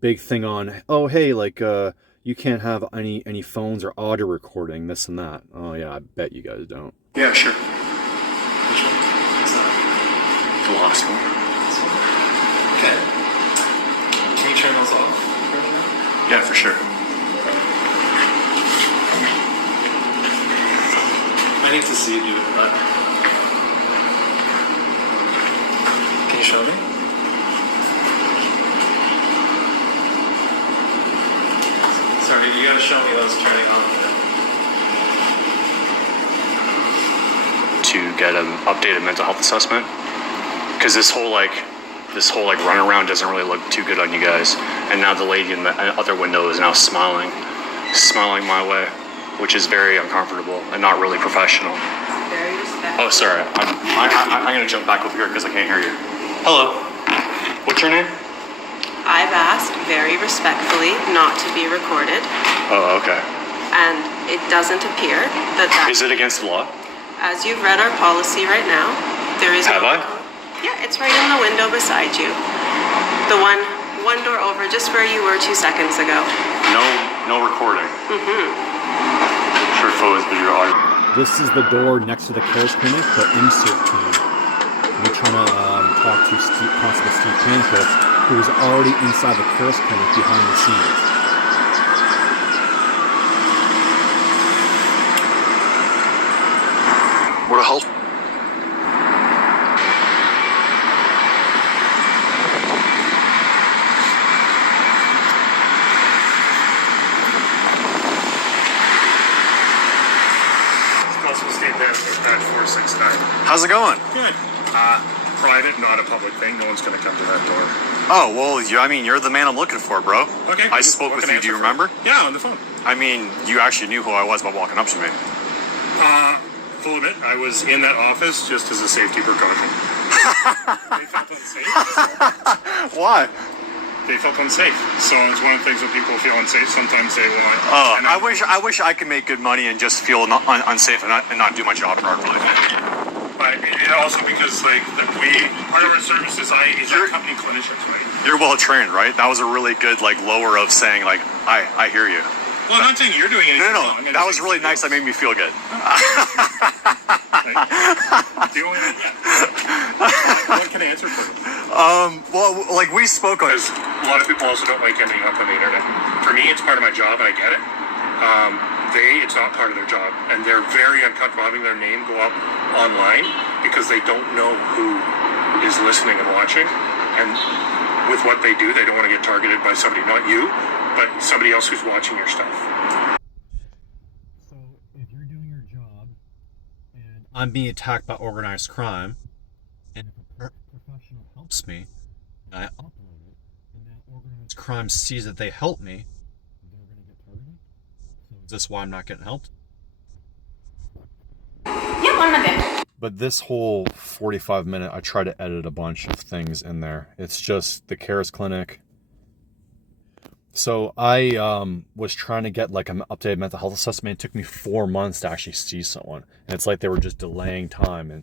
big thing on, oh hey, like you can't have any phones or audio recording, this and that. Oh yeah, I bet you guys don't. Yeah, sure. Which one? It's not the law school. Okay. Can you turn those off? Yeah, for sure. I need to see you do it, but can you show me? You gotta show me those turning on. To get an updated mental health assessment, because this whole runaround doesn't really look too good on you guys. And now the lady in the other window is now smiling my way, which is very uncomfortable and not really professional. Very respectful. Oh, sorry. I'm gonna jump back over here because I can't hear you. Hello. What's your name? I've asked very respectfully not to be recorded, Oh, okay. and it doesn't appear that Is it against the law? as you've read our policy right now, there is Have no... I? Yeah, it's right in the window beside you. The one door over, just where you were 2 seconds ago. No recording. Sure photos video audio. This is the door next to the CARES clinic, the IMCRT team. We're trying to talk to Constable Steve Panica, who is already inside the CARES clinic behind the scenes. What the hell? How's it going? Good. Private, not a public thing. No one's going to come to that door. Oh, well, you're the man I'm looking for, bro. Okay. I spoke with you, do you remember? Yeah, on the phone. I mean, you actually knew who I was by walking up to me. Full admit, I was in that office just as a safety precaution. They felt unsafe. Why? They felt unsafe. So it's one of the things when people feel unsafe, sometimes they want... I wish I could make good money and just feel unsafe and not do my job properly. But also because, part of our services, is our company clinicians, right? You're well trained, right? That was a really good, lower of saying, I hear you. Well, I'm not saying you're doing anything No. wrong. That was really nice. That made me feel good. What can I answer for you? Well, we spoke on... A lot of people also don't like ending up on the internet. For me, it's part of my job, and I get it. It's not part of their job, and they're very uncomfortable having their name go up online because they don't know who is listening and watching. And with what they do, they don't want to get targeted by somebody, not you, but somebody else who's watching your stuff. So, if you're doing your job, and I'm being attacked by organized crime, and if a professional helps me, and I upload it, and that organized crime sees that they help me, they're going to get targeted? So is this why I'm not getting helped? Yeah, 1 minute. But this whole 45-minute, I try to edit a bunch of things in there. It's just the CARES clinic. So I was trying to get an updated mental health assessment. It took me 4 months to actually see someone. And it's like they were just delaying time. And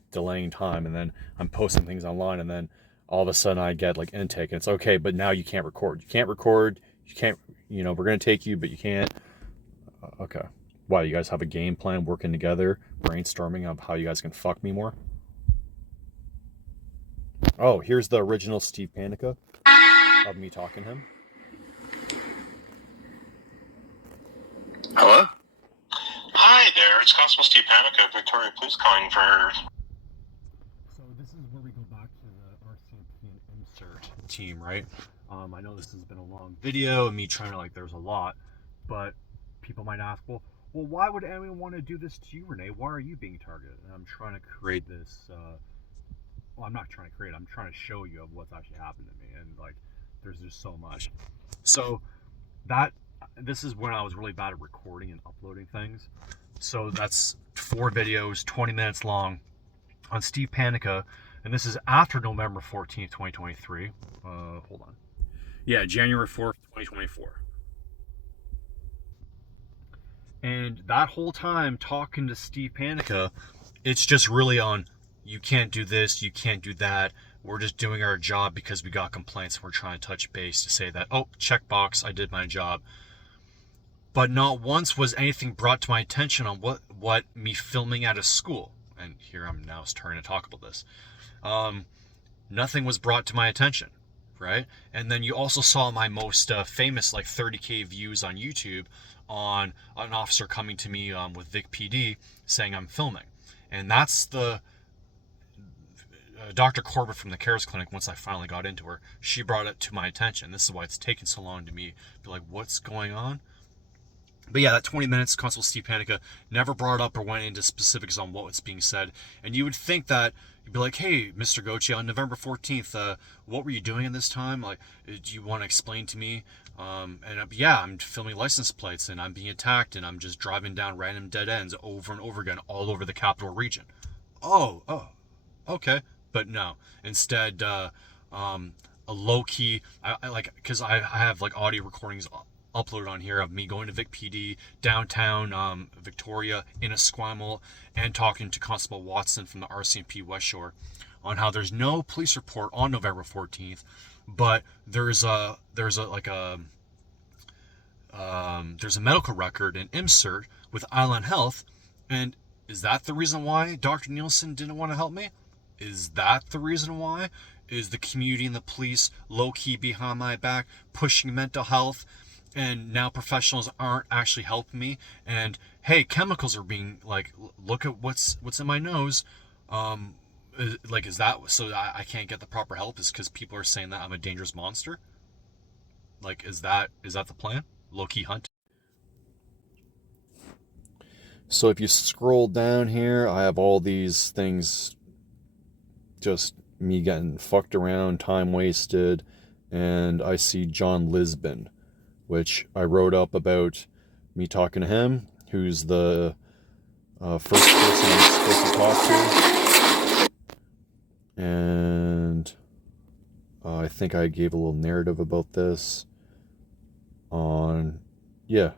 then I'm posting things online, and then all of a sudden I get intake. And it's okay, but now you can't record. You can't record. You can't, we're going to take you, but you can't. Okay. Why, you guys have a game plan, working together, brainstorming of how you guys can fuck me more? Oh, here's the original Steve Panica of me talking to him. Hello? Hi there, it's Constable Steve Panica, Victoria Police calling for... So this is where we go back to the RCMP and IMCRT team, right? I know this has been a long video and me trying to, there's a lot, but people might ask, well, why would anyone want to do this to you, Renee? Why are you being targeted? And I'm trying to create this, I'm not trying to create, I'm trying to show you of what's actually happened to me, and there's just so much. So this is when I was really bad at recording and uploading things. So that's 4 videos, 20 minutes long on Steve Panica, and this is after November 14th, 2023. Hold on. Yeah, January 4th, 2024. And that whole time talking to Steve Panica, it's just really on, you can't do this, you can't do that. We're just doing our job because we got complaints and we're trying to touch base to say that, oh, checkbox, I did my job. But not once was anything brought to my attention on what me filming at a school. And here I'm now starting to talk about this. Nothing was brought to my attention, right? And then you also saw my most famous 30K views on YouTube on an officer coming to me with Vic PD saying I'm filming. And that's the Dr. Corbett from the CARES clinic. Once I finally got into her, she brought it to my attention. This is why it's taken so long to me be like, what's going on? But yeah, that 20 minutes, Constable Steve Panica never brought up or went into specifics on what was being said. And you would think that you'd be like, hey, Mr. Gochi, on November 14th, what were you doing at this time? Like, do you want to explain to me? Yeah, I'm filming license plates and I'm being attacked and I'm just driving down random dead ends over and over again all over the capital region. Oh, okay. But no, instead, a low-key, because I have like audio recordings uploaded on here of me going to Vic PD downtown Victoria in Esquimalt and talking to Constable Watson from the RCMP West Shore on how there's no police report on November 14th, but there's a medical record, an IMCRT with Island Health. And is that the reason why Dr. Nielsen didn't want to help me? Is that the reason why? Is the community and the police low-key behind my back pushing mental health, and now professionals aren't actually helping me? And hey, chemicals are being like, look at what's in my nose. Is that so I can't get the proper help? Is because people are saying that I'm a dangerous monster? Like, is that the plan? Low-key hunt. So if you scroll down here, I have all these things, just me getting fucked around, time wasted, and I see John Lisbon, which I wrote up about me talking to him, who's the first person I'm supposed to talk to. And I think I gave a little narrative about this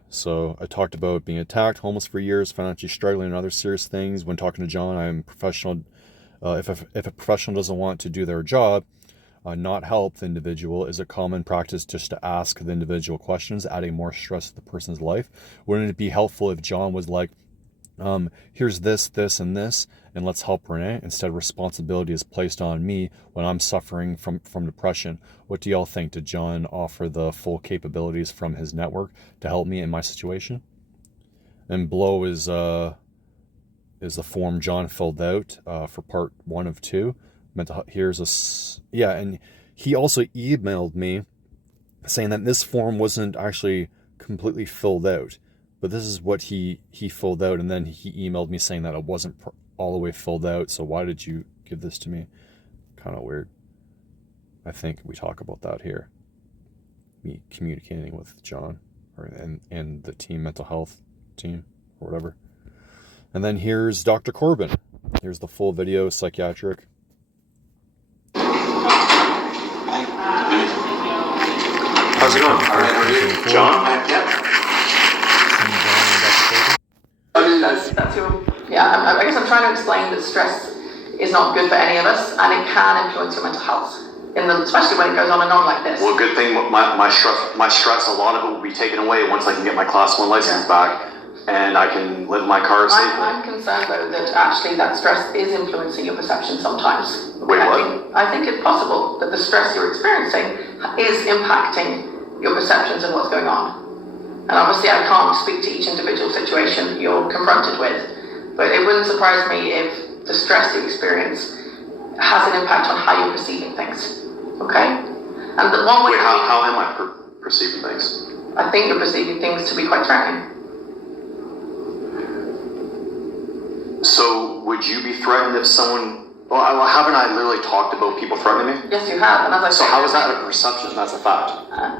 so I talked about being attacked, homeless for years, financially struggling, and other serious things. When talking to John, I'm professional. If a professional doesn't want to do their job, not help the individual, is a common practice just to ask the individual questions, adding more stress to the person's life. Wouldn't it be helpful if John was like, here's this, and this, and let's help Renee? Instead, responsibility is placed on me when I'm suffering from depression. What do y'all think? Did John offer the full capabilities from his network to help me in my situation? And below is the form John filled out for part 1 of 2. And he also emailed me saying that this form wasn't actually completely filled out, but this is what he filled out, and then he emailed me saying that it wasn't all the way filled out. So why did you give this to me? Kind of weird. I think we talk about that here. Me communicating with John and the team, mental health team or whatever. And then here's Dr. Corbin. Here's the full video, psychiatric. How's it going? All right, how are you? John? That's your, I guess I'm trying to explain that stress is not good for any of us, and it can influence your mental health, especially when it goes on and on like this. Well, good thing my stress, a lot of it will be taken away once I can get my Class 1 license back, and I can live my car safely. I'm concerned, though, that actually that stress is influencing your perception sometimes. Wait, what? I think it's possible that the stress you're experiencing is impacting your perceptions of what's going on. And obviously I can't speak to each individual situation you're confronted with, but it wouldn't surprise me if the stress you experience has an impact on how you're perceiving things, okay? And the one way... Wait, how am I perceiving things? I think you're perceiving things to be quite threatening. So, would you be threatened if someone... Well, haven't I literally talked about people threatening me? Yes, you have, and as I say... So how is that a perception? That's a fact.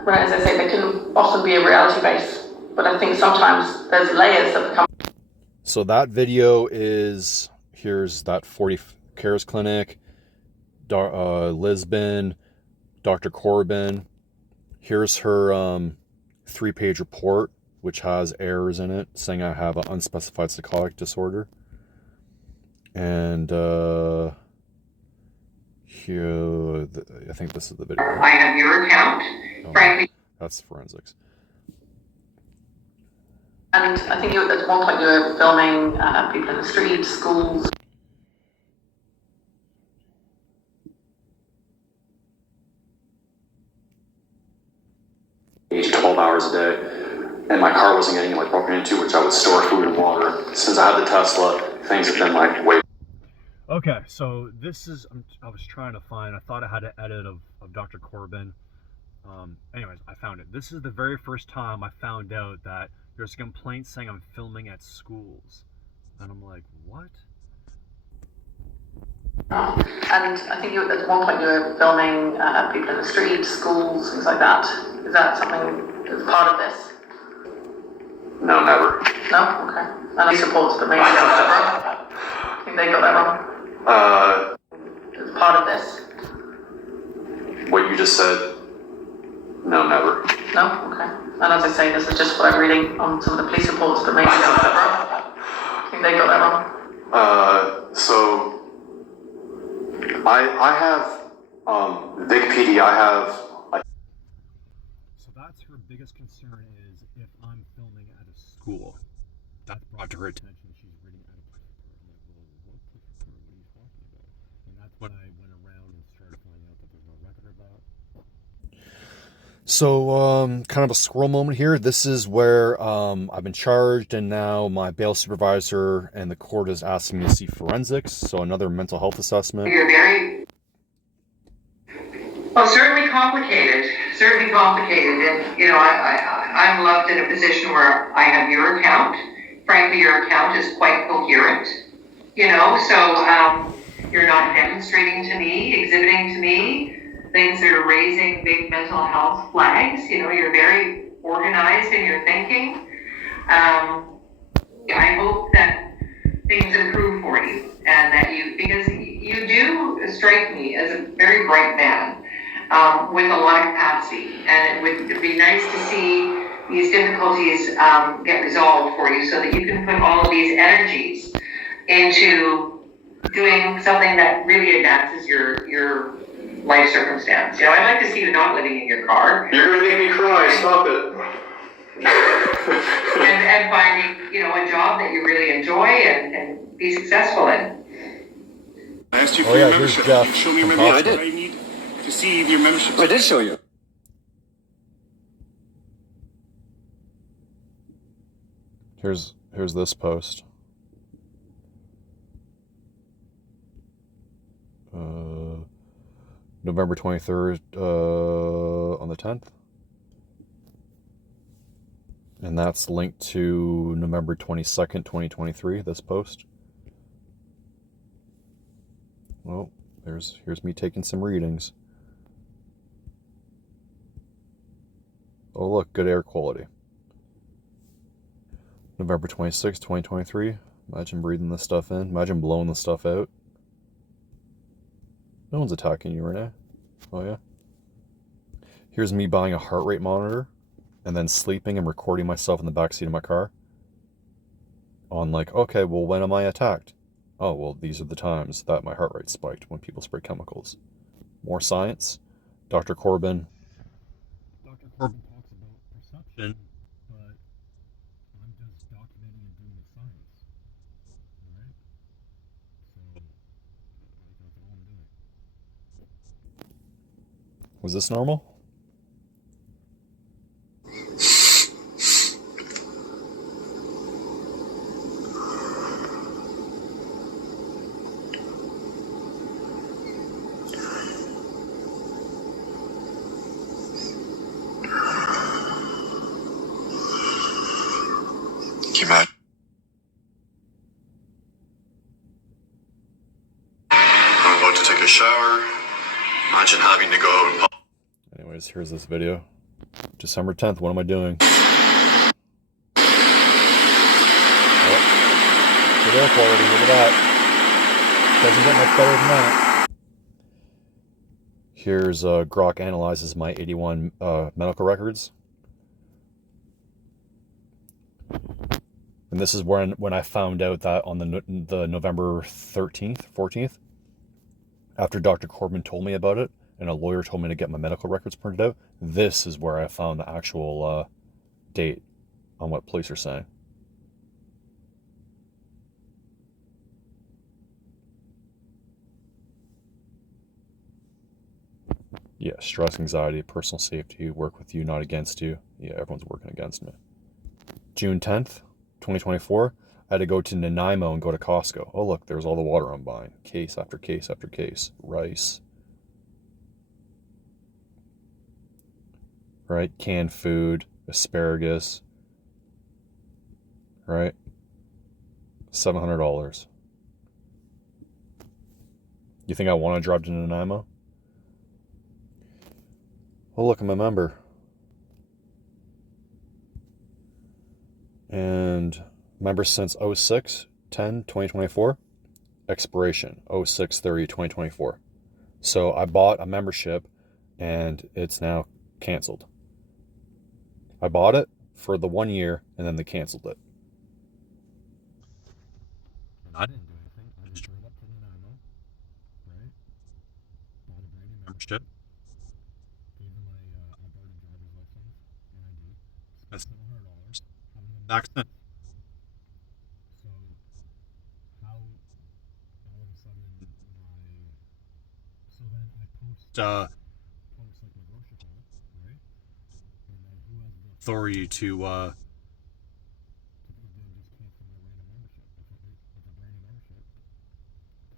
Right, as I say, there can often be a reality base, but I think sometimes there's layers that become... So that video is... Here's that 40 Cares Clinic, Lisbon, Dr. Corbin. Here's her 3-page report, which has errors in it, saying I have an unspecified psychotic disorder. And here, I think this is the video. I have your account, frankly. That's forensics. And I think at one point you were filming people in the street, schools. 12 hours a day, and my car wasn't getting broken into, which I would store food and water. Since I had the Tesla, things have been way. Okay, so this is, I was trying to find, I thought I had an edit of Dr. Corbin. Anyways, I found it. This is the very first time I found out that there's a complaint saying I'm filming at schools. And I'm like, what? And I think at one point you were filming people in the street, schools, things like that. Is that something that's part of this? No, never. No? Okay. And these reports, but maybe they got that wrong. I think they got that wrong. It's part of this. What you just said, no, never. No? Okay. And as I say, this is just what I'm reading on some of the police reports, but maybe they got that wrong. I think they got that wrong. So I have Vic PD. So that's her biggest concern is if I'm filming at a school. That's brought to her attention. She's reading out a police report. I'm like, well, what police report? What are you talking about? And that's when I went around and started finding out that there's no record of that. So, kind of a squirrel moment here. This is where I've been charged, and now my bail supervisor and the court is asking me to see forensics, so another mental health assessment. You're very, well, certainly complicated, and you know, I'm left in a position where I have your account. Frankly, your account is quite coherent, you know, so you're not demonstrating to me, exhibiting to me things that are raising big mental health flags. You know, you're very organized in your thinking. I hope that things improve for you, and that because you do strike me as a very bright man with a lot of capacity, and it would be nice to see these difficulties get resolved for you, so that you can put all of these energies into doing something that really advances your life circumstance. You know, I'd like to see you not living in your car. You're gonna make me cry. Stop it. and finding, you know, a job that you really enjoy and be successful in. I asked you for your membership. Did you show me your membership? I need to see your membership. I did show you. Here's this post. November 23rd on the 10th. And that's linked to November 22nd, 2023, this post. Well, here's me taking some readings. Oh look, good air quality. November 26th, 2023. Imagine breathing this stuff in. Imagine blowing this stuff out. No one's attacking you, Renee. Oh yeah? Here's me buying a heart rate monitor and then sleeping and recording myself in the backseat of my car. On like, okay, well, when am I attacked? Oh, well, these are the times that my heart rate spiked, when people spray chemicals. More science. Dr. Corbin talks about perception, but I'm just documenting and doing the science. Alright? So, that's all I'm doing. Was this normal? I'm about to take a shower. Imagine having to go out and Anyways, here's this video. December 10th, what am I doing? Oh, good air quality, look at that. Doesn't get much better than that. Here's Grok analyzes my 81 medical records. And this is when I found out that on the November 13th, 14th, after Dr. Corbin told me about it, and a lawyer told me to get my medical records printed out, this is where I found the actual date on what police are saying. Yeah, stress, anxiety, personal safety, work with you, not against you. Yeah, everyone's working against me. June 10th, 2024, I had to go to Nanaimo and go to Costco. Oh look, there's all the water I'm buying. Case after case after case. Rice. Right? Canned food, asparagus, right? $700. You think I want to drop to Nanaimo? Oh, look, I'm a member. And member since 06/10/2024. Expiration 06/30/2024. So I bought a membership and it's now canceled. I bought it for the 1 year and then they canceled it. And I didn't do anything. I just drove up to Nanaimo, right? Bought a brand new membership. Gave them my Alberta driver's license and ID. Spent $700. Haven't been back since. So how all of a sudden so then I post like my grocery haul, right? And then who has the authority to then just cancel my random membership? It's a brand new membership.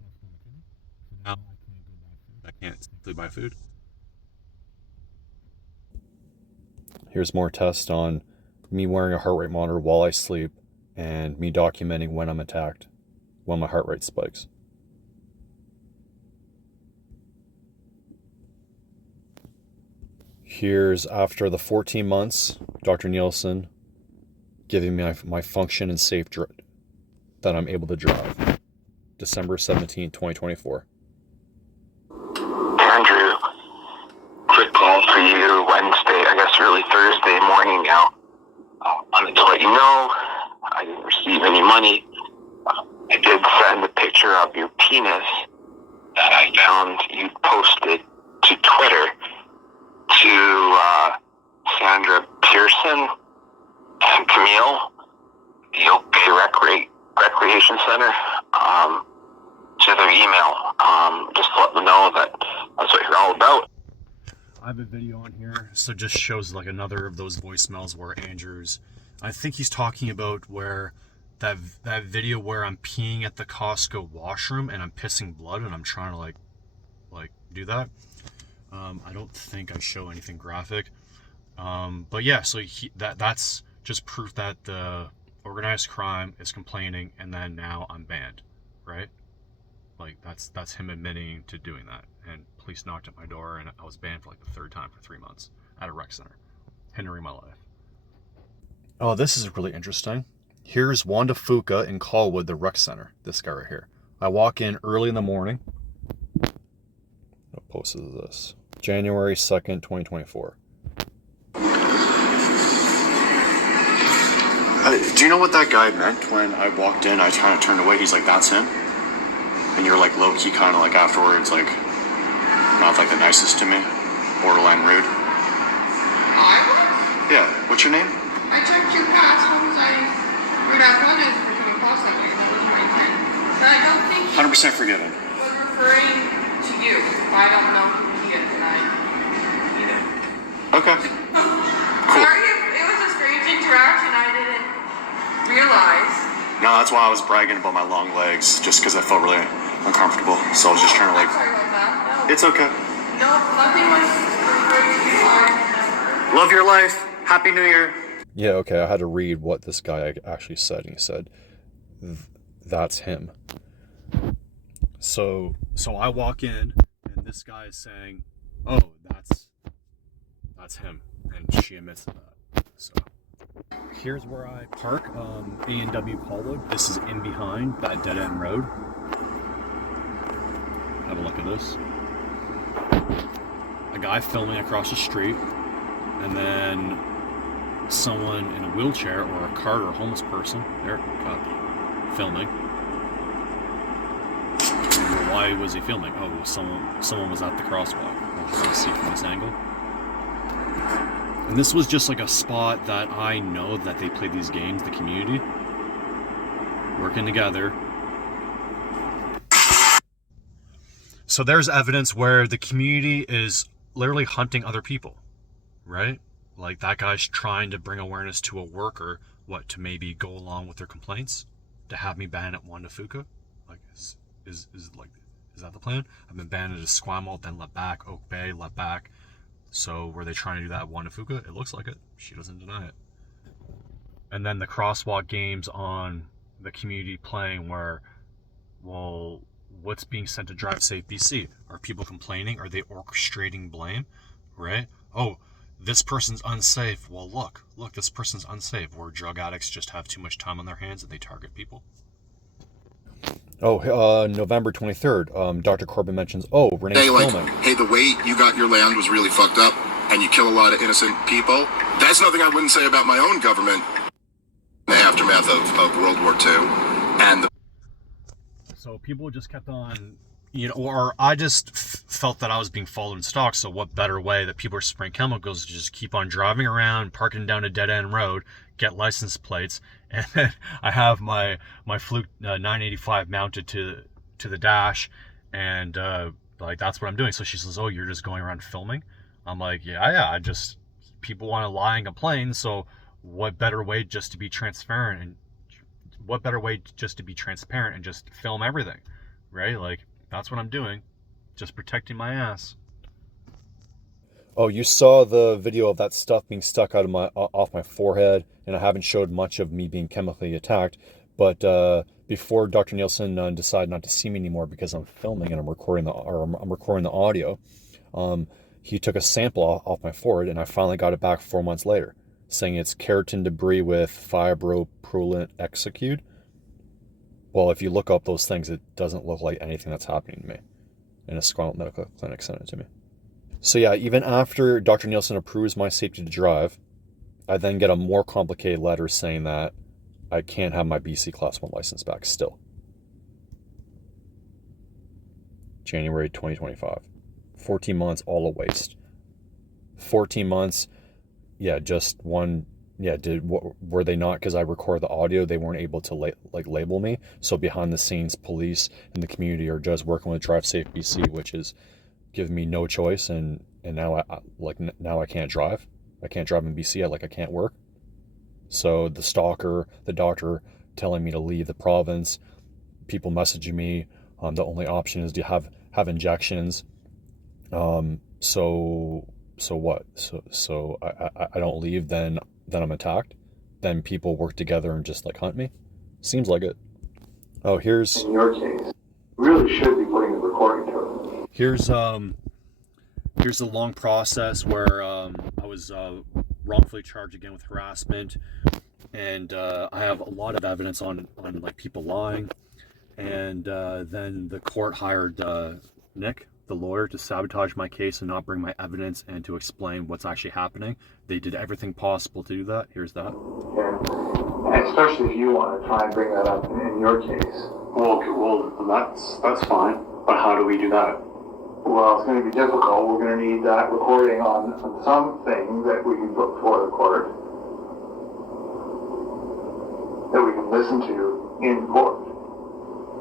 Costco and McKinney. So now I can't go buy food. I can't simply buy food. Here's more tests on me wearing a heart rate monitor while I sleep and me documenting when I'm attacked, when my heart rate spikes. Here's after the 14 months, Dr. Nielsen giving me my function and safe that I'm able to drive. December 17, 2024. Andrew, quick call for you Wednesday, I guess really Thursday morning now. I wanted to let you know I didn't receive any money. I did send a picture of your penis that I found you posted to Twitter to Sandra Pearson and Camille, the Oak Bay Recreation Center, to their email. Just to let them know that that's what you're all about. I have a video on here, so it just shows like another of those voicemails where Andrew's, I think he's talking about where that video where I'm peeing at the Costco washroom and I'm pissing blood and I'm trying to like do that. I don't think I show anything graphic. But yeah, so that's just proof that the organized crime is complaining and then now I'm banned, right? Like that's him admitting to doing that. And police knocked at my door and I was banned for like the third time for 3 months at a rec center, hindering my life. Oh, this is really interesting. Here's Wanda Fuka in Colwood, the rec center. This guy right here. I walk in early in the morning. What post is this? January 2nd, 2024. Do you know what that guy meant when I walked in? I kind of turned away. He's like, that's him? And you're like low-key kind of like afterwards, like not like the nicest to me. Borderline rude. Yeah. What's your name? I checked you past homes. I apologize for coming across that way. That was my intent. But I don't think he 100% forgiven. was referring to you. I don't know who he is tonight either. Okay. Sorry if it was a strange interaction. I didn't realize. No, that's why I was bragging about my long legs, just because I felt really uncomfortable. So I was just trying to like. I'm sorry about that. No. It's okay. No, nothing was referring to you. Love your life. Happy New Year. Yeah, okay, I had to read what this guy actually said. And he said, that's him. So I walk in, and this guy is saying, oh, that's him. And she admits to that. So here's where I park, A&W Colwood. This is in behind that dead-end road. Have a look at this. A guy filming across the street, and then someone in a wheelchair or a cart or a homeless person there filming. Why was he filming? Oh, someone was at the crosswalk. I'll try to see from this angle. And this was just like a spot that I know that they play these games, the community, working together. So there's evidence where the community is literally hunting other people, right? Like that guy's trying to bring awareness to a worker, to maybe go along with their complaints, to have me banned at Wanda Fuka. Like, is that the plan? I've been banned at Esquimalt, then let back, Oak Bay, let back. So were they trying to do that at Wanda Fuka? It looks like it. She doesn't deny it. And then the crosswalk games on the community playing where, well, what's being sent to Drive Safe BC? Are people complaining? Are they orchestrating blame? Right? Oh, this person's unsafe. Well, look, this person's unsafe. Where drug addicts just have too much time on their hands and they target people. Oh, November 23rd, Dr. Corbin mentions, Renee's filming. Hey, the way you got your land was really fucked up, and you kill a lot of innocent people. That's nothing I wouldn't say about my own government in the aftermath of World War II. And So people just kept on, or I just felt that I was being followed in stock. So what better way that people are spraying chemicals to just keep on driving around, parking down a dead-end road, get license plates, and then I have my Fluke 985 mounted to the dash, and like that's what I'm doing. So she says, "Oh, you're just going around filming?" I'm like, "Yeah. I just people want to lie and complain. So what better way just to be transparent and just film everything, right? Like that's what I'm doing, just protecting my ass." Oh, you saw the video of that stuff being stuck out of off my forehead, and I haven't showed much of me being chemically attacked. But before Dr. Nielsen decided not to see me anymore because I'm filming and I'm recording the audio, he took a sample off my forehead, and I finally got it back 4 months later, saying it's keratin debris with fibropurulent exude. Well, if you look up those things, it doesn't look like anything that's happening to me. And a Scarlet Medical Clinic sent it to me. So yeah, even after Dr. Nielsen approves my safety to drive, I then get a more complicated letter saying that I can't have my BC Class 1 license back still. January 2025. 14 months, all a waste. 14 months, yeah, just one, yeah, were they not, because I record the audio, they weren't able to label me. So behind the scenes, police and the community are just working with Drive Safe BC, which is giving me no choice, and now I can't drive. I can't drive in BC. I can't work. So the stalker, the doctor telling me to leave the province, people messaging me. The only option is to have injections. So what? So I don't leave, then I'm attacked. Then people work together and just hunt me. Seems like it. Oh, here's. In your case, you really should be putting the recording to it. Here's a long process where I was wrongfully charged again with harassment, and I have a lot of evidence on people lying, and then the court hired Nick, the lawyer, to sabotage my case and not bring my evidence and to explain what's actually happening. They did everything possible to do that. Here's that. Yeah. And especially if you want to try and bring that up in your case. Well, that's fine. But how do we do that? Well, it's going to be difficult. We're going to need that recording on something that we can put before the court, that we can listen to in court.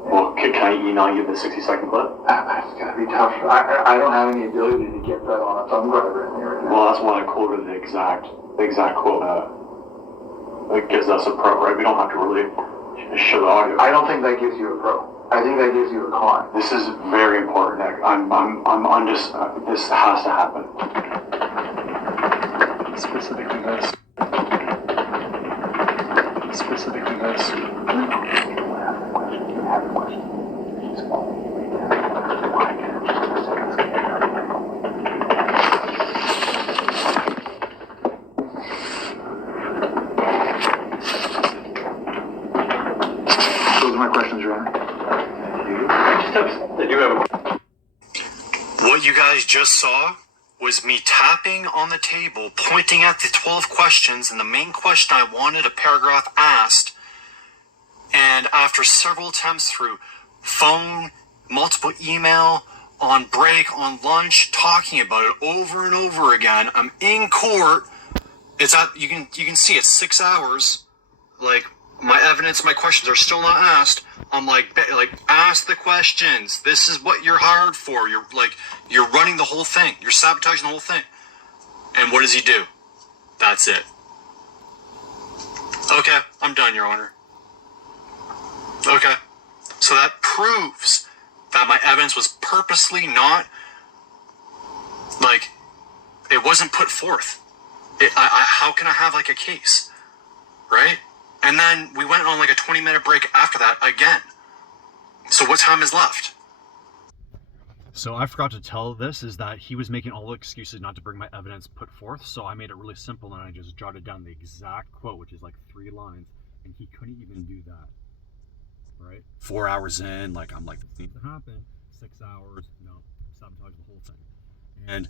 Well, can I email you the 60-second clip? That's going to be tough. I don't have any ability to get that on a thumb drive in here right now. Well, that's why I quoted the exact quote. It gives us a pro, right? We don't have to really show the audio. I don't think that gives you a pro. I think that gives you a con. This is very important, Nick. I'm just, this has to happen. Specific to this. Specific to this. You have a question. Just follow me right now. Why can't those are my questions, Your Honor. What you guys just saw was me tapping on the table, pointing at the 12 questions, and the main question I wanted a paragraph asked. And after several attempts through phone, multiple email, on break, on lunch, talking about it over and over again, I'm in court. It's at, you can see it's 6 hours. My evidence, my questions are still not asked. I'm ask the questions. This is what you're hired for. You're running the whole thing. You're sabotaging the whole thing. And what does he do? That's it. Okay, I'm done, Your Honor. Okay. So that proves that my evidence was purposely not, it wasn't put forth. How can I have a case? right? And then we went on like a 20-minute break after that again. So what time is left? So I forgot to tell this is that he was making all the excuses not to bring my evidence put forth, so I made it really simple and I just jotted down the exact quote, which is like 3 lines, and he couldn't even do that. Right? 4 hours in, like I'm like, This needs to happen. 6 hours, no, sabotage the whole thing. And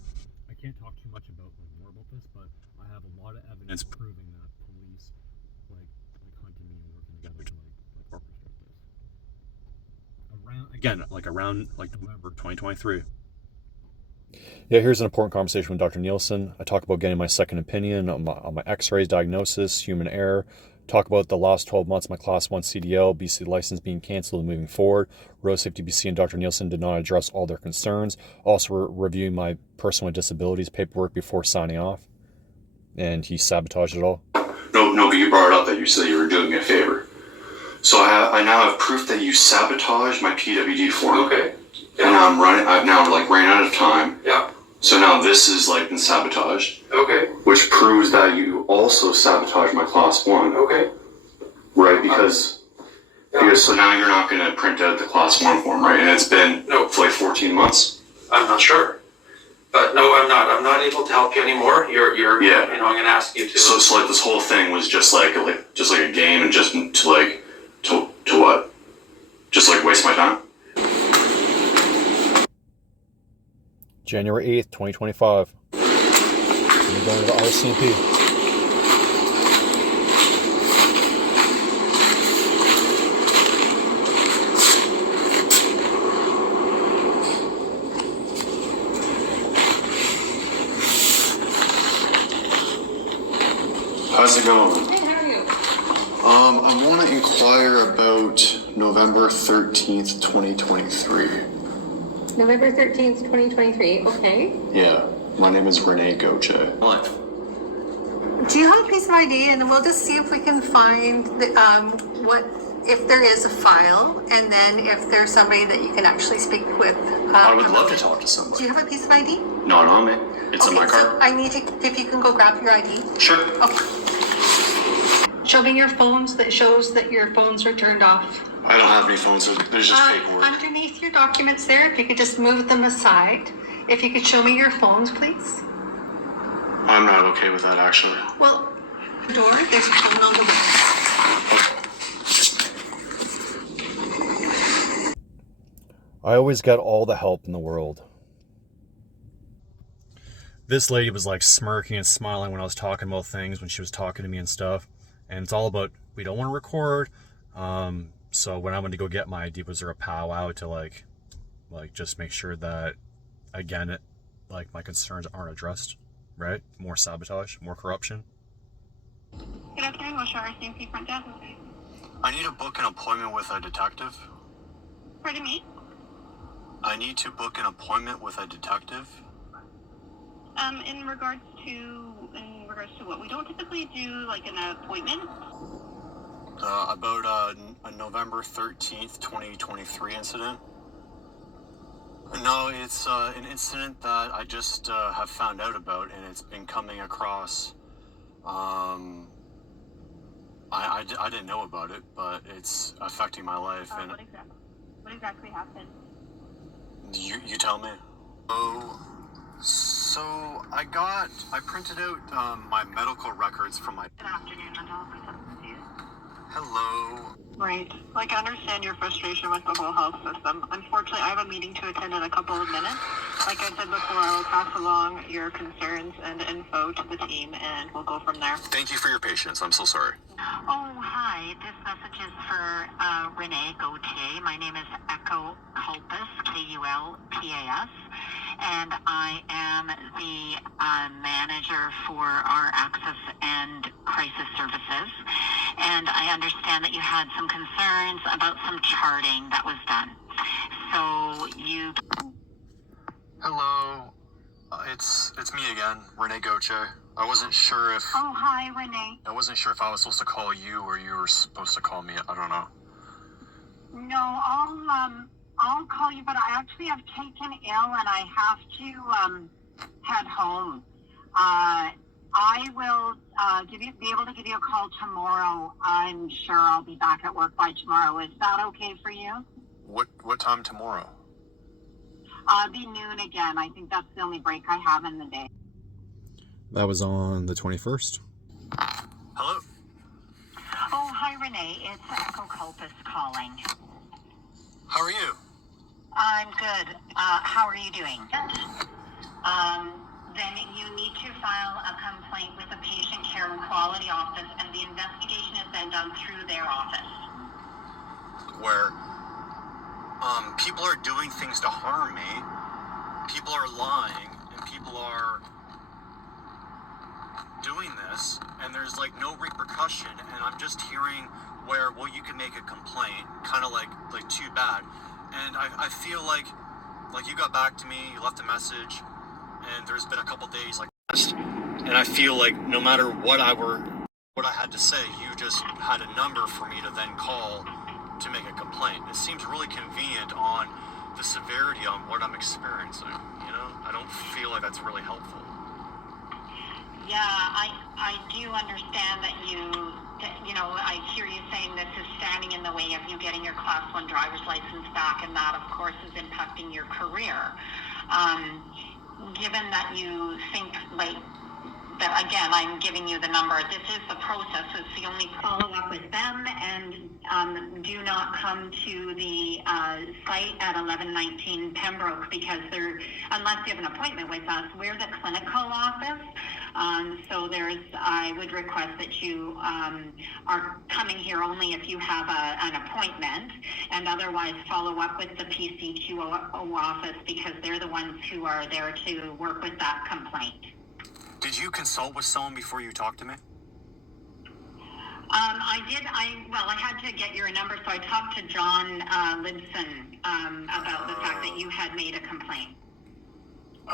I can't talk too much about more about this, but I have a lot of evidence proving that police like hunting me and working together to like orchestrate this. Around November 2023. Yeah, here's an important conversation with Dr. Nielsen. I talk about getting my second opinion on my x-rays, diagnosis, human error. Talk about the last 12 months, my Class 1 CDL, BC license being canceled and moving forward. Road Safety BC and Dr. Nielsen did not address all their concerns. Also reviewing my person with disabilities paperwork before signing off. And he sabotaged it all. No, but you brought it up that you said you were doing me a favor. So I now have proof that you sabotaged my PWD form. Okay. Yeah. And I've now ran out of time. Yeah. So now this is been sabotaged. Okay. Which proves that you also sabotaged my Class 1. Okay. Right, because so now you're not going to print out the Class 1 form, right? And it's been for 14 months. I'm not sure. But no, I'm not. I'm not able to help you anymore. You're I'm going to ask you to. So this whole thing was just like a game, and just to what? Just waste my time? January 8th, 2025. I'm going to the RCMP. How's it going? Hey, how are you? I want to inquire about November 13th, 2023. November 13th, 2023. Okay. Yeah, my name is Renee Goche. What? Do you have a piece of ID? And we'll just see if we can find if there is a file, and then if there's somebody that you can actually speak with. I would love to talk to Do somebody. you have a piece of ID? Not on me. It's in my car. So I need to, if you can go grab your ID. Sure. Okay. Show me your phones that shows that your phones are turned off. I don't have any phones. There's just paperwork. Underneath your documents there, if you could just move them aside. If you could show me your phones, please. I'm not okay with that, actually. Well, door, there's a phone on the way. I always get all the help in the world. This lady was smirking and smiling when I was talking about things, when she was talking to me and stuff. And it's all about, we don't want to record. So when I went to go get my ID, was there a powwow to just make sure that, again, my concerns aren't addressed, right? More sabotage, more corruption. Good afternoon, what's your RCMP front desk? I need to book an appointment with a detective. Pardon me? I need to book an appointment with a detective. In regards to what? We don't typically do an appointment. About a November 13th, 2023 incident. No, it's an incident that I just have found out about, and it's been coming across. I didn't know about it, but it's affecting my life. And What exactly happened? You tell me. Oh, so I printed out my medical records from my. Good afternoon, mental health substance use. Hello. Right. I understand your frustration with the whole health system. Unfortunately, I have a meeting to attend in a couple of minutes. Like I said before, I will pass along your concerns and info to the team, and we'll go from there. Thank you for your patience. I'm so sorry. Oh, hi. This message is for Renee Gauthier. My name is Echo Culpas, Kulpas, and I am the manager for our access and crisis services. And I understand that you had some concerns about some charting that was done. So you... Hello. It's me again, Renee Goche. I wasn't sure if... Oh, hi, Renee. I wasn't sure if I was supposed to call you or you were supposed to call me. I don't know. No, I'll call you, but I actually have taken ill and I have to head home. I will be able to give you a call tomorrow. I'm sure I'll be back at work by tomorrow. Is that okay for you? What time tomorrow? Be noon again. I think that's the only break I have in the day. That was on the 21st. Hello? Oh, hi, Renee. It's Echo Culpus calling. How are you? I'm good. How are you doing? Then you need to file a complaint with the Patient Care and Quality Office, and the investigation is then done through their office. Where people are doing things to harm me, people are lying, and people are doing this, and there's like no repercussion, and I'm just hearing where, well, you can make a complaint, kind of like too bad. And I feel like you got back to me, you left a message, and there's been a couple days like this, and I feel like no matter what I had to say, you just had a number for me to then call to make a complaint. It seems really convenient on the severity on what I'm experiencing, you know? I don't feel like that's really helpful. Yeah, I do understand that I hear you saying this is standing in the way of you getting your Class 1 driver's license back, and that, of course, is impacting your career. Given that you think, that again, I'm giving you the number, this is the process, it's the only follow-up with them, and do not come to the site at 1119 Pembroke, because unless you have an appointment with us, we're the clinical office. So I would request that you are coming here only if you have an appointment, and otherwise follow up with the PCQO office, because they're the ones who are there to work with that complaint. Did you consult with someone before you talked to me? I did. I had to get your number, so I talked to John Libson about the fact that you had made a complaint.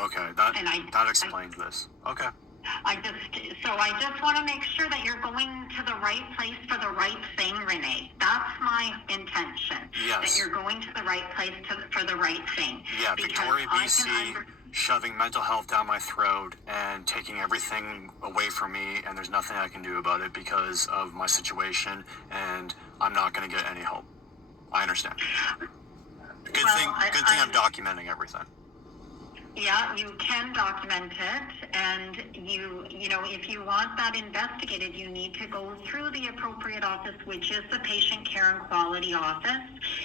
Okay, that explains this. Okay. I just want to make sure that you're going to the right place for the right thing, Renee. That's my intention. Yes. That you're going to the right place for the right thing. Yeah, Victoria, BC, shoving mental health down my throat and taking everything away from me, and there's nothing I can do about it because of my situation, and I'm not going to get any help. I understand. Good thing I'm documenting everything. Yeah, you can document it, and if you want that investigated, you need to go through the appropriate office, which is the Patient Care and Quality Office,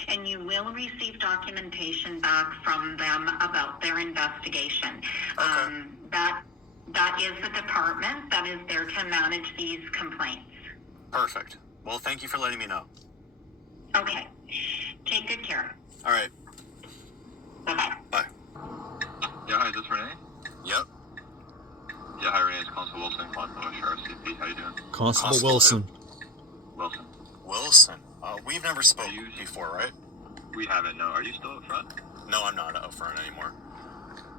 and you will receive documentation back from them about their investigation. Okay. That is the department that is there to manage these complaints. Perfect. Well, thank you for letting me know. Okay. Take good care. All right. Bye-bye. Bye. Yeah, hi, is this Renee? Yep. Yeah, hi, Renee. It's Constable Wilson, RCMP. How you doing? Constable Wilson. Wilson. We've never spoken before, right? We haven't, no. Are you still up front? No, I'm not out front anymore.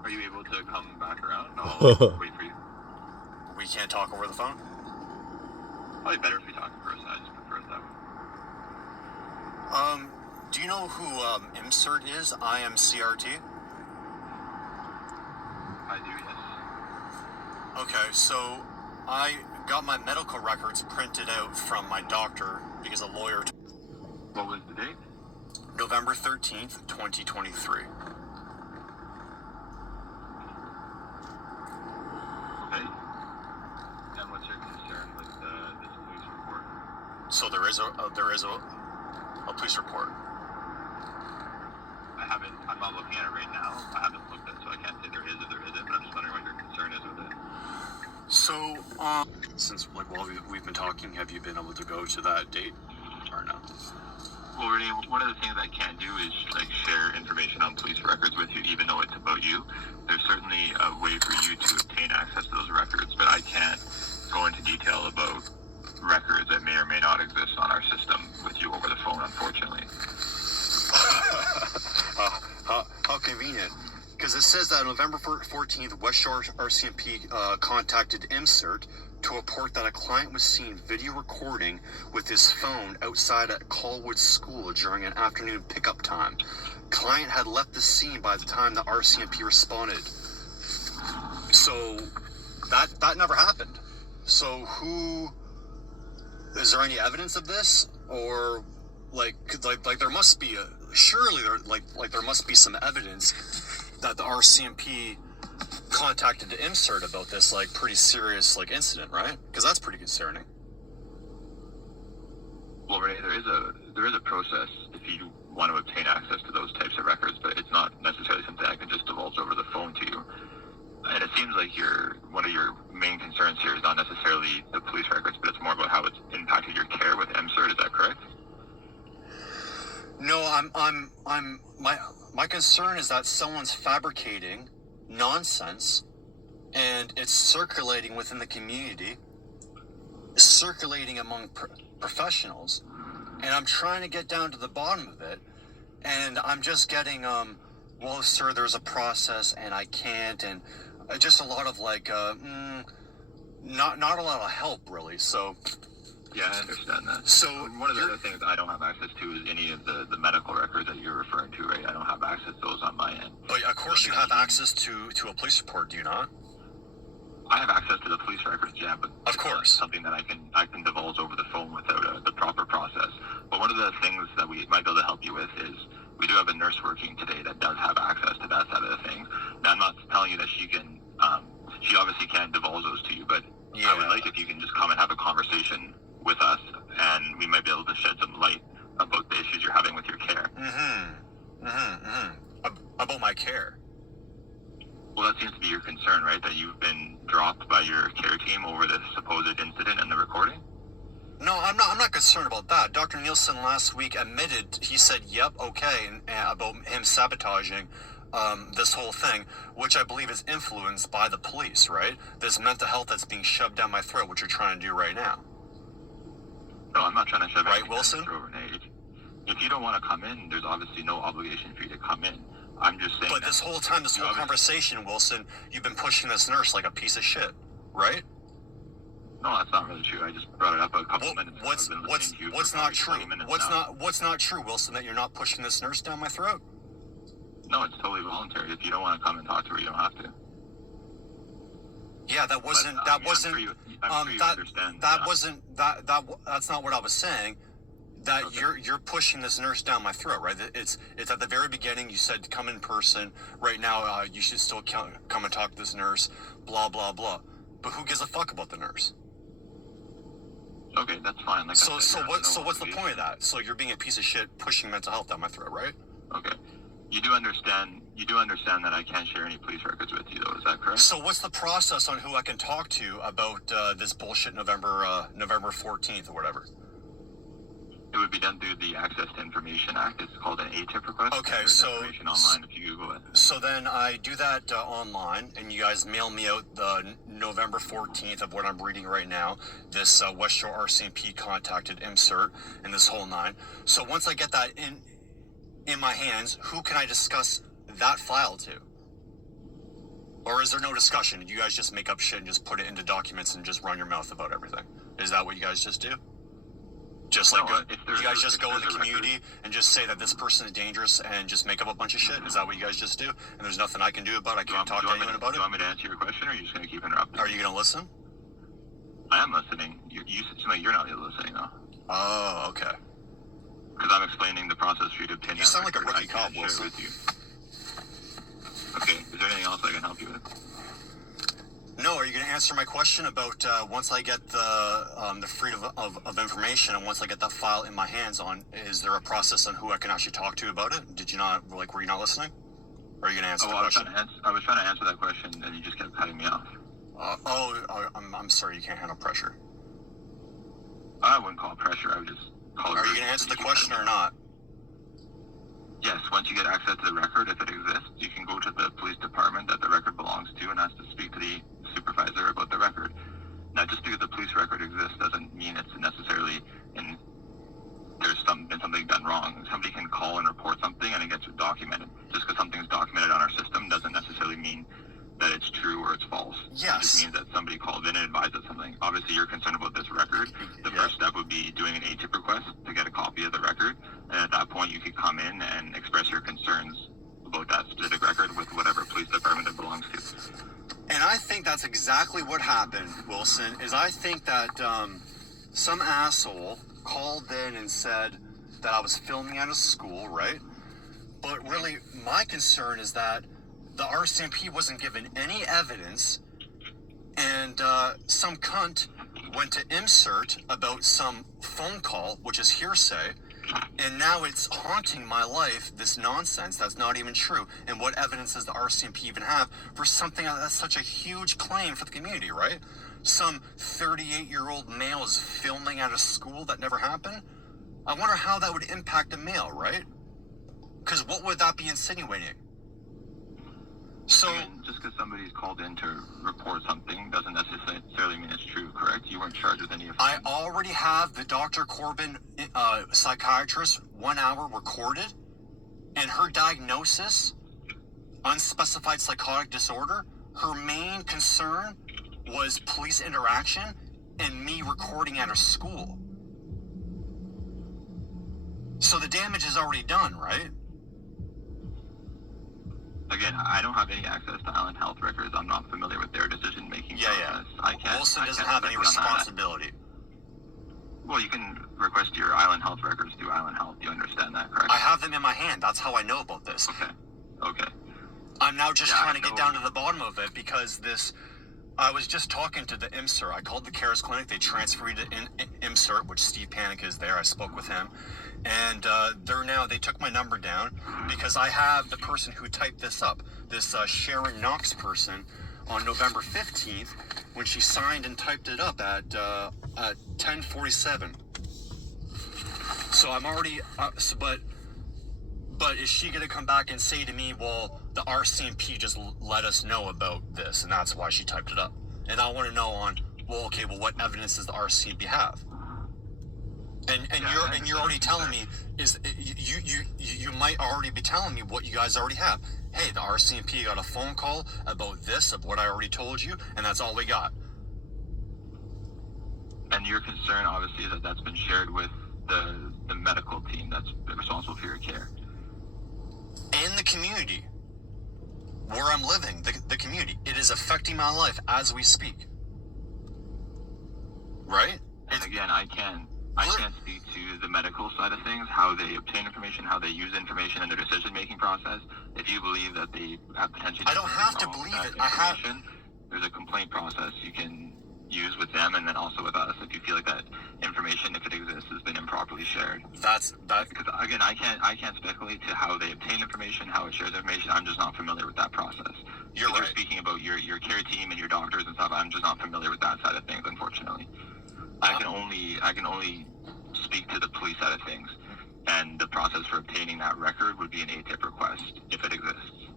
Are you able to come back around? I'll wait for you. We can't talk over the phone? Probably better if we talk in person. I just prefer it that way. Do you know who IMCRT is? IMCRT? I do, yes. Okay, so I got my medical records printed out from my doctor because a lawyer... What was the date? November 13th, 2023. Okay. And what's your concern with this police report? So there is a police report. I'm not looking at it right now. I haven't looked at it, so I can't say there is or there isn't, but I'm just wondering what your concern is with it. So, since while we've been talking, have you been able to go to that date or no? Well, Renee, one of the things I can't do is share information on police records with you, even though it's about you. There's certainly a way for you to obtain access to those records, but I can't go into detail about records that may or may not exist on our system with you over the phone, unfortunately. How convenient. Because it says that on November 14th, West Shore RCMP contacted IMCRT to report that a client was seen video recording with his phone outside at Colwood School during an afternoon pickup time. Client had left the scene by the time the RCMP responded. So that never happened. So who, is there any evidence of this? Or like there must be surely there must be some evidence that the RCMP contacted the IMCRT about this like pretty serious like incident, right? Because that's pretty concerning. Well, Renee, there is a process if you want to obtain access to those types of records, but it's not necessarily something I can just divulge over the phone to you. And it seems like one of your main concerns here is not necessarily the police records, but it's more about how it's impacted your care with IMCRT. Is that correct? No, my concern is that someone's fabricating nonsense, and it's circulating within the community, circulating among professionals, and I'm trying to get down to the bottom of it, and I'm just getting well, sir, there's a process and I can't, and just a lot of like not a lot of help really. So yeah, I understand that. So one of the other things I don't have access to is any of the medical records that you're referring to, right? I don't have access to those on my end. But of course you have access to a police report, do you not? I have access to the police records, yeah, but of course something that I can divulge over the phone without the proper process. But one of the things that we might be able to help you with is we do have a nurse working today that does have access to that side of the thing. Now, I'm not telling you that she can, she obviously can't divulge those to you, but yeah. I would like if you can just come and have a conversation with us, and we might be able to shed some light about the issues you're having with your care. About my care? Well, that seems to be your concern, right? That you've been dropped by your care team over this supposed incident and the recording? No, I'm not concerned about that. Dr. Nielsen last week admitted, he said, yep, okay, and about him sabotaging this whole thing, which I believe is influenced by the police, right? This mental health that's being shoved down my throat, which you're trying to do right now. No, I'm not trying to shove right, Wilson? Down your throat, Renee. If you don't want to come in, there's obviously no obligation for you to come in. I'm just saying. But this whole time, this whole conversation, Wilson, you've been pushing this nurse like a piece of shit, right? No, that's not really true. I just brought it up a couple minutes ago. What's not true? What's not true, Wilson? That you're not pushing this nurse down my throat? No, it's totally voluntary. If you don't want to come and talk to her, you don't have to. Yeah, that wasn't. That's not what I was saying. That okay. You're pushing this nurse down my throat, right? It's at the very beginning. You said come in person. Right now, you should still come and talk to this nurse. Blah blah blah. But who gives a fuck about the nurse? Okay, that's fine. Like what's the point of that? So you're being a piece of shit pushing mental health down my throat, right? Okay. You do understand that I can't share any police records with you, though. Is that correct? So what's the process on who I can talk to about this bullshit November 14th or whatever? It would be done through the Access to Information Act. It's called an ATIP request. Okay, so online if you Google it. So then I do that online, and you guys mail me out the November 14th of what I'm reading right now. This West Shore RCMP contacted IMCRT and this whole nine. So once I get that in my hands, who can I discuss that file to? Or is there no discussion? You guys just make up shit and just put it into documents and just run your mouth about everything? Is that what you guys just do? Just like you guys just go in the community and just say that this person is dangerous and just make up a bunch of shit? Is that what you guys just do? And there's nothing I can do about it? I can't talk to anyone about it? Do you want me to answer your question, or are you just going to keep interrupting? Are you going to listen? I am listening. You seem like you're not listening, though. Oh, okay. Because I'm explaining the process for you to obtain. You sound like a rookie cop, Wilson. With you. Okay, is there anything else I can help you with? No, are you going to answer my question about once I get the freedom of information and once I get that file in my hands is there a process on who I can actually talk to about it? Did you not, were you not listening? Or are you going to answer the question? I was trying to answer that question and you just kept cutting me off. I'm sorry, you can't handle pressure. I wouldn't call it pressure, I would just call it... Are you going to answer the question or not? Yes, once you get access to the record, if it exists, you can go to the police department that the record belongs to and ask to speak to the supervisor about the record. Now, just because the police record exists doesn't mean it's necessarily there's been something done wrong. Somebody can call and report something and it gets documented. Just because something's documented on our system doesn't necessarily mean that it's true or it's false. Yes. It just means that somebody called in and advised us something. Obviously, you're concerned about this record. The first step would be doing an ATIP request to get a copy of the record. And at that point, you could come in and express your concerns about that specific record with whatever police department it belongs to. And I think that's exactly what happened, Wilson, is I think that some asshole called in and said that I was filming at a school, right? But really, my concern is that the RCMP wasn't given any evidence, and some cunt went to IMCRT about some phone call, which is hearsay, and now it's haunting my life, this nonsense that's not even true. And what evidence does the RCMP even have for something that's such a huge claim for the community, right? Some 38-year-old male is filming at a school that never happened? I wonder how that would impact a male, right? Because what would that be insinuating? So, just because somebody's called in to report something doesn't necessarily mean it's true, correct? You weren't charged with any of I already have the Dr. Corbin psychiatrist 1 hour recorded, and her diagnosis, unspecified psychotic disorder, her main concern was police interaction and me recording at her school. So the damage is already done, right? Again, I don't have any access to Island Health records. I'm not familiar with their decision-making process. Wilson doesn't have any responsibility. Well, you can request your Island Health records through Island Health. You understand that, correct? I have them in my hand. That's how I know about this. Okay. I'm now just trying to get down to the bottom of it because I was just talking to the IMCRT. I called the CARES clinic. They transferred to IMCRT, which Steve Panic is there. I spoke with him. And they took my number down because I have the person who typed this up, this Sharon Knox person, on November 15th when she signed and typed it up at 10:47. So I'm already, but is she going to come back and say to me, well, the RCMP just let us know about this, and that's why she typed it up? And I want to know what evidence does the RCMP have? And you're already telling me you might already be telling me what you guys already have. Hey, the RCMP got a phone call about this, of what I already told you, and that's all we got. And your concern, obviously, is that that's been shared with the medical team that's responsible for your care. And the community. Where I'm living, the community. It is affecting my life as we speak. Right? And again, I can't speak to the medical side of things, how they obtain information, how they use information in their decision-making process. If you believe that they have potentially... I don't have to believe it. There's a complaint process you can use with them and then also with us if you feel like that information, if it exists, has been improperly shared. Because again, I can't speculate to how they obtain information, how it shares information. I'm just not familiar with that process. You're speaking about your care team and your doctors and stuff. I'm just not familiar with that side of things, unfortunately. I can only speak to the police side of things, and the process for obtaining that record would be an ATIP request if it exists.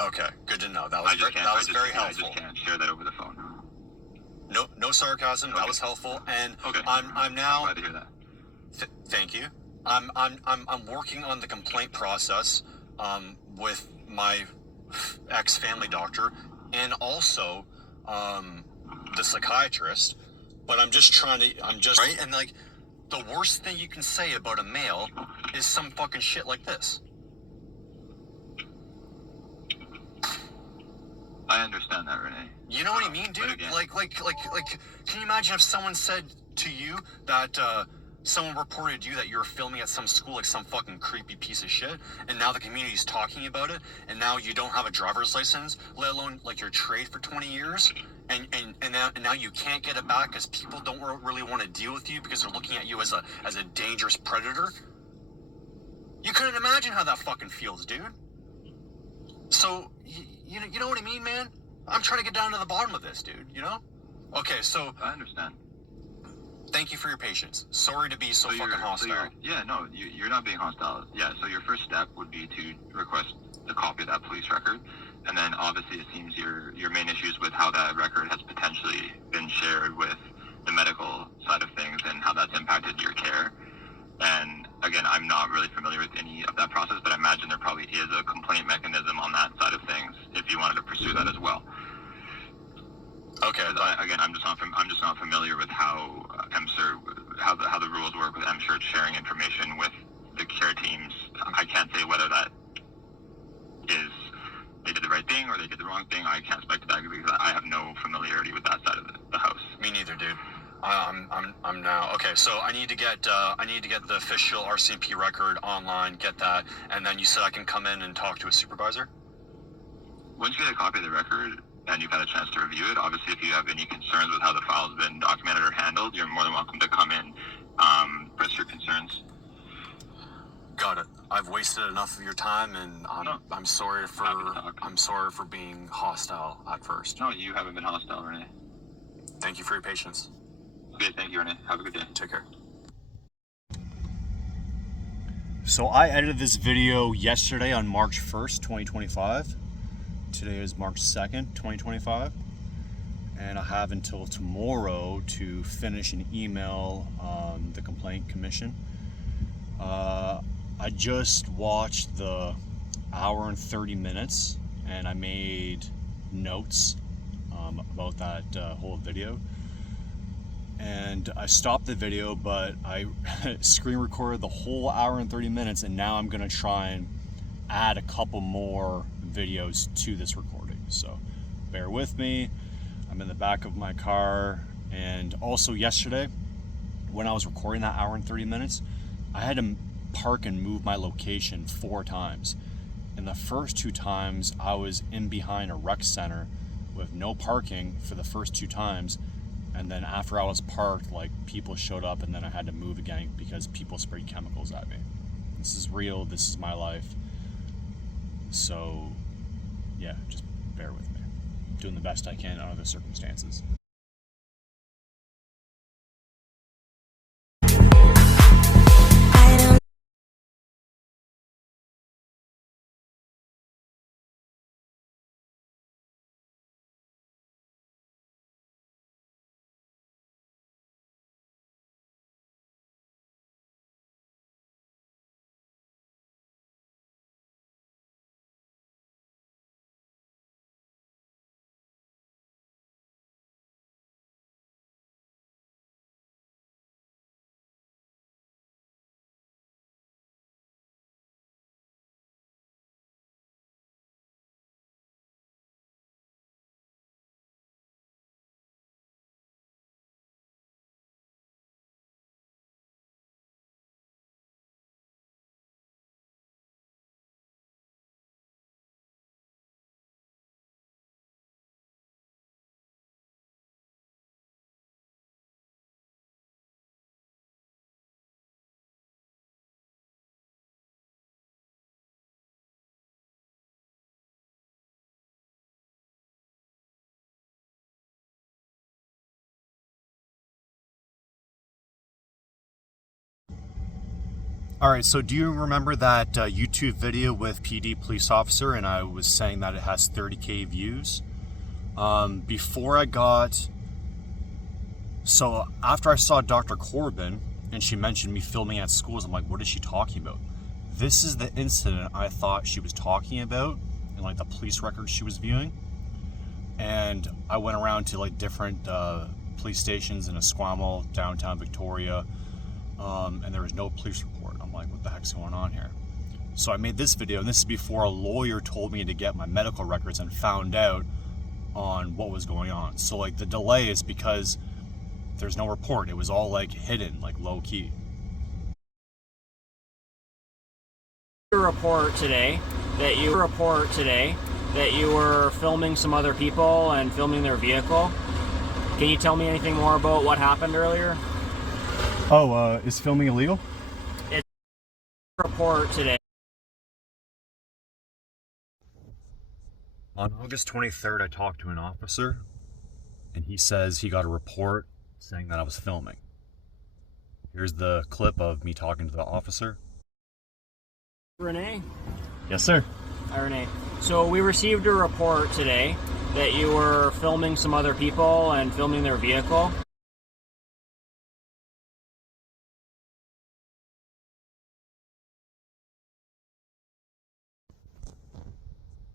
Okay, good to know. That was very helpful. I just can't share that over the phone. No sarcasm. Okay. That was helpful, and I'm now. I'm glad to hear that. Thank you. I'm working on the complaint process with my ex-family doctor and also the psychiatrist. But I'm just right, and like the worst thing you can say about a male is some fucking shit like this. I understand that, Renee. You know what I mean, dude? Like, can you imagine if someone said to you that someone reported you that you were filming at some school like some fucking creepy piece of shit, and now the community's talking about it, and now you don't have a driver's license, let alone like your trade for 20 years, and now you can't get it back because people don't really want to deal with you because they're looking at you as a dangerous predator? You couldn't imagine how that fucking feels, dude. So, you know what I mean, man? I'm trying to get down to the bottom of this, dude, you know? Okay, so... I understand. Thank you for your patience. Sorry to be so fucking hostile. You're not being hostile. Yeah, so your first step would be to request a copy of that police record. And then obviously it seems your main issues with how that record has potentially been shared with the medical side of things and how that's impacted your care. And again, I'm not really familiar with any of that process, but I imagine there probably is a complaint mechanism on that side of things if you wanted to pursue that as well. Okay. Again, I'm just not familiar with how how the rules work with IMCRT sharing information with the care teams. I can't say whether that is they did the right thing or they did the wrong thing, I can't speak to that because I have no familiarity with that side of the house. Me neither, dude. I'm now okay. So I need to get the official RCMP record online, get that, and then you said I can come in and talk to a supervisor. Once you get a copy of the record and you've had a chance to review it, obviously if you have any concerns with how the file's been documented or handled, you're more than welcome to come in, press your concerns. Got it. I've wasted enough of your time, and I'm sorry for being hostile at first. No, you haven't been hostile, Renee. Thank you for your patience. Okay, thank you, Renee. Have a good day. Take care. So I edited this video yesterday on March 1st, 2025. Today is March 2nd, 2025. And I have until tomorrow to finish and email the complaint commission. I just watched the hour and 30 minutes and I made notes about that whole video. And I stopped the video, but I screen recorded the whole hour and 30 minutes, and now I'm gonna try and add a couple more videos to this recording. So bear with me. I'm in the back of my car, and also yesterday when I was recording that hour and 30 minutes, I had to park and move my location 4 times. And the first 2 times I was in behind a rec center with no parking for the first 2 times. And then after I was parked, like, people showed up, and then I had to move again because people sprayed chemicals at me. This is real. This is my life. So yeah, just bear with me. I'm doing the best I can under the circumstances. All right, so do you remember that YouTube video with PD police officer, and I was saying that it has 30K views? So after I saw Dr. Corbin and she mentioned me filming at schools, I'm like, what is she talking about? This is the incident I thought she was talking about and like the police records she was viewing. And I went around to like different police stations in Esquimalt, downtown Victoria, and there was no police report. I'm like, what the heck's going on here? So I made this video, and this is before a lawyer told me to get my medical records and found out on what was going on. So like the delay is because there's no report. It was all like hidden, like low key. Report today that you were filming some other people and filming their vehicle. Can you tell me anything more about what happened earlier? Oh, is filming illegal? It's a report today. On August 23rd, I talked to an officer, and he says he got a report saying that I was filming. Here's the clip of me talking to the officer. Renee? Yes, sir. Hi, Renee. So we received a report today that you were filming some other people and filming their vehicle.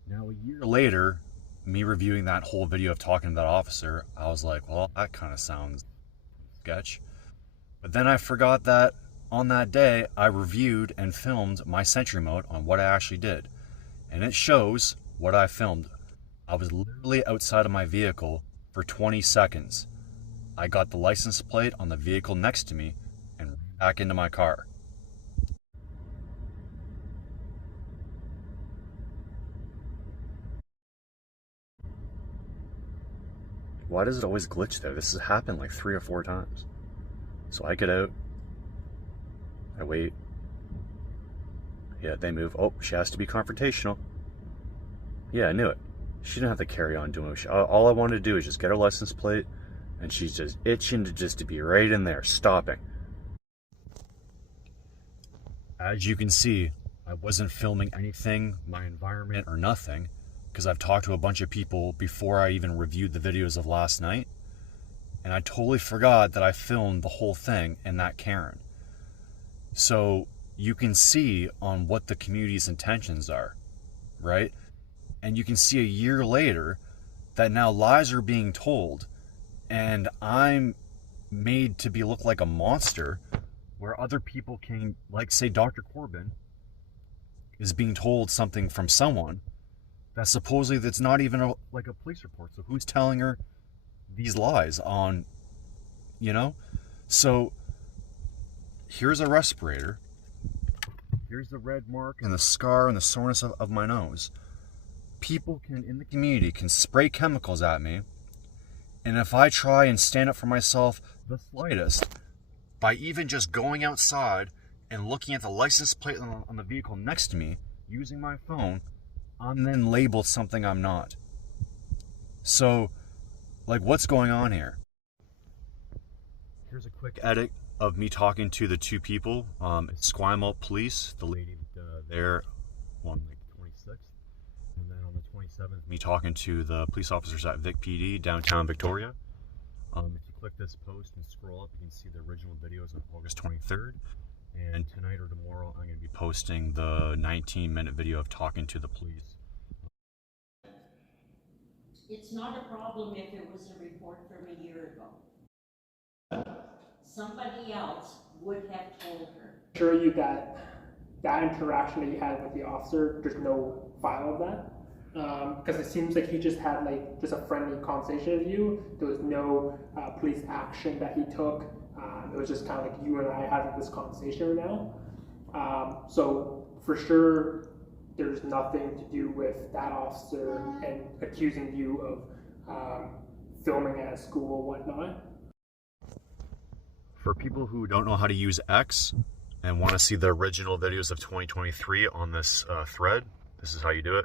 Now, a year later, me reviewing that whole video of talking to that officer, I was like, well, that kind of sounds sketch. But then I forgot that on that day, I reviewed and filmed my Sentry mode on what I actually did. And it shows what I filmed. I was literally outside of my vehicle for 20 seconds. I got the license plate on the vehicle next to me and ran back into my car. Why does it always glitch there? This has happened like 3 or 4 times. So I get out, I wait. Yeah, they move. Oh, she has to be confrontational. Yeah, I knew it. She didn't have to carry on doing it. All I wanted to do is just get her license plate, and she's just itching to be right in there, stopping. As you can see, I wasn't filming anything, my environment or nothing, because I've talked to a bunch of people before I even reviewed the videos of last night, and I totally forgot that I filmed the whole thing in that Karen. So you can see on what the community's intentions are, right? And you can see a year later that now lies are being told, and I'm made to be look like a monster, where other people can, like say Dr. Corbin is being told something from someone that supposedly that's not even like a police report. So who's telling her these lies on, you know? So here's a respirator. Here's the red mark and the scar and the soreness of my nose. People can, in the community, can spray chemicals at me. And if I try and stand up for myself the slightest, by even just going outside and looking at the license plate on the vehicle next to me, using my phone, I'm then labeled something I'm not. So, like, what's going on here? Here's a quick edit of me talking to the 2 people. It's Esquimalt Police, the lady there on like 26th. And then on the 27th, me talking to the police officers at Vic PD, downtown Victoria. If you click this post and scroll up, you can see the original videos of August 23rd. And tonight or tomorrow, I'm going to be posting the 19-minute video of talking to the police. It's not a problem if it was a report from a year ago. Somebody else would have told her. Assure you that that interaction that you had with the officer, there's no file of that. Because it seems like he just had like just a friendly conversation with you. There was no police action that he took. It was just kind of like you and I having this conversation right now. So for sure, there's nothing to do with that officer and accusing you of filming at a school or whatnot. For people who don't know how to use X and want to see the original videos of 2023 on this thread, this is how you do it.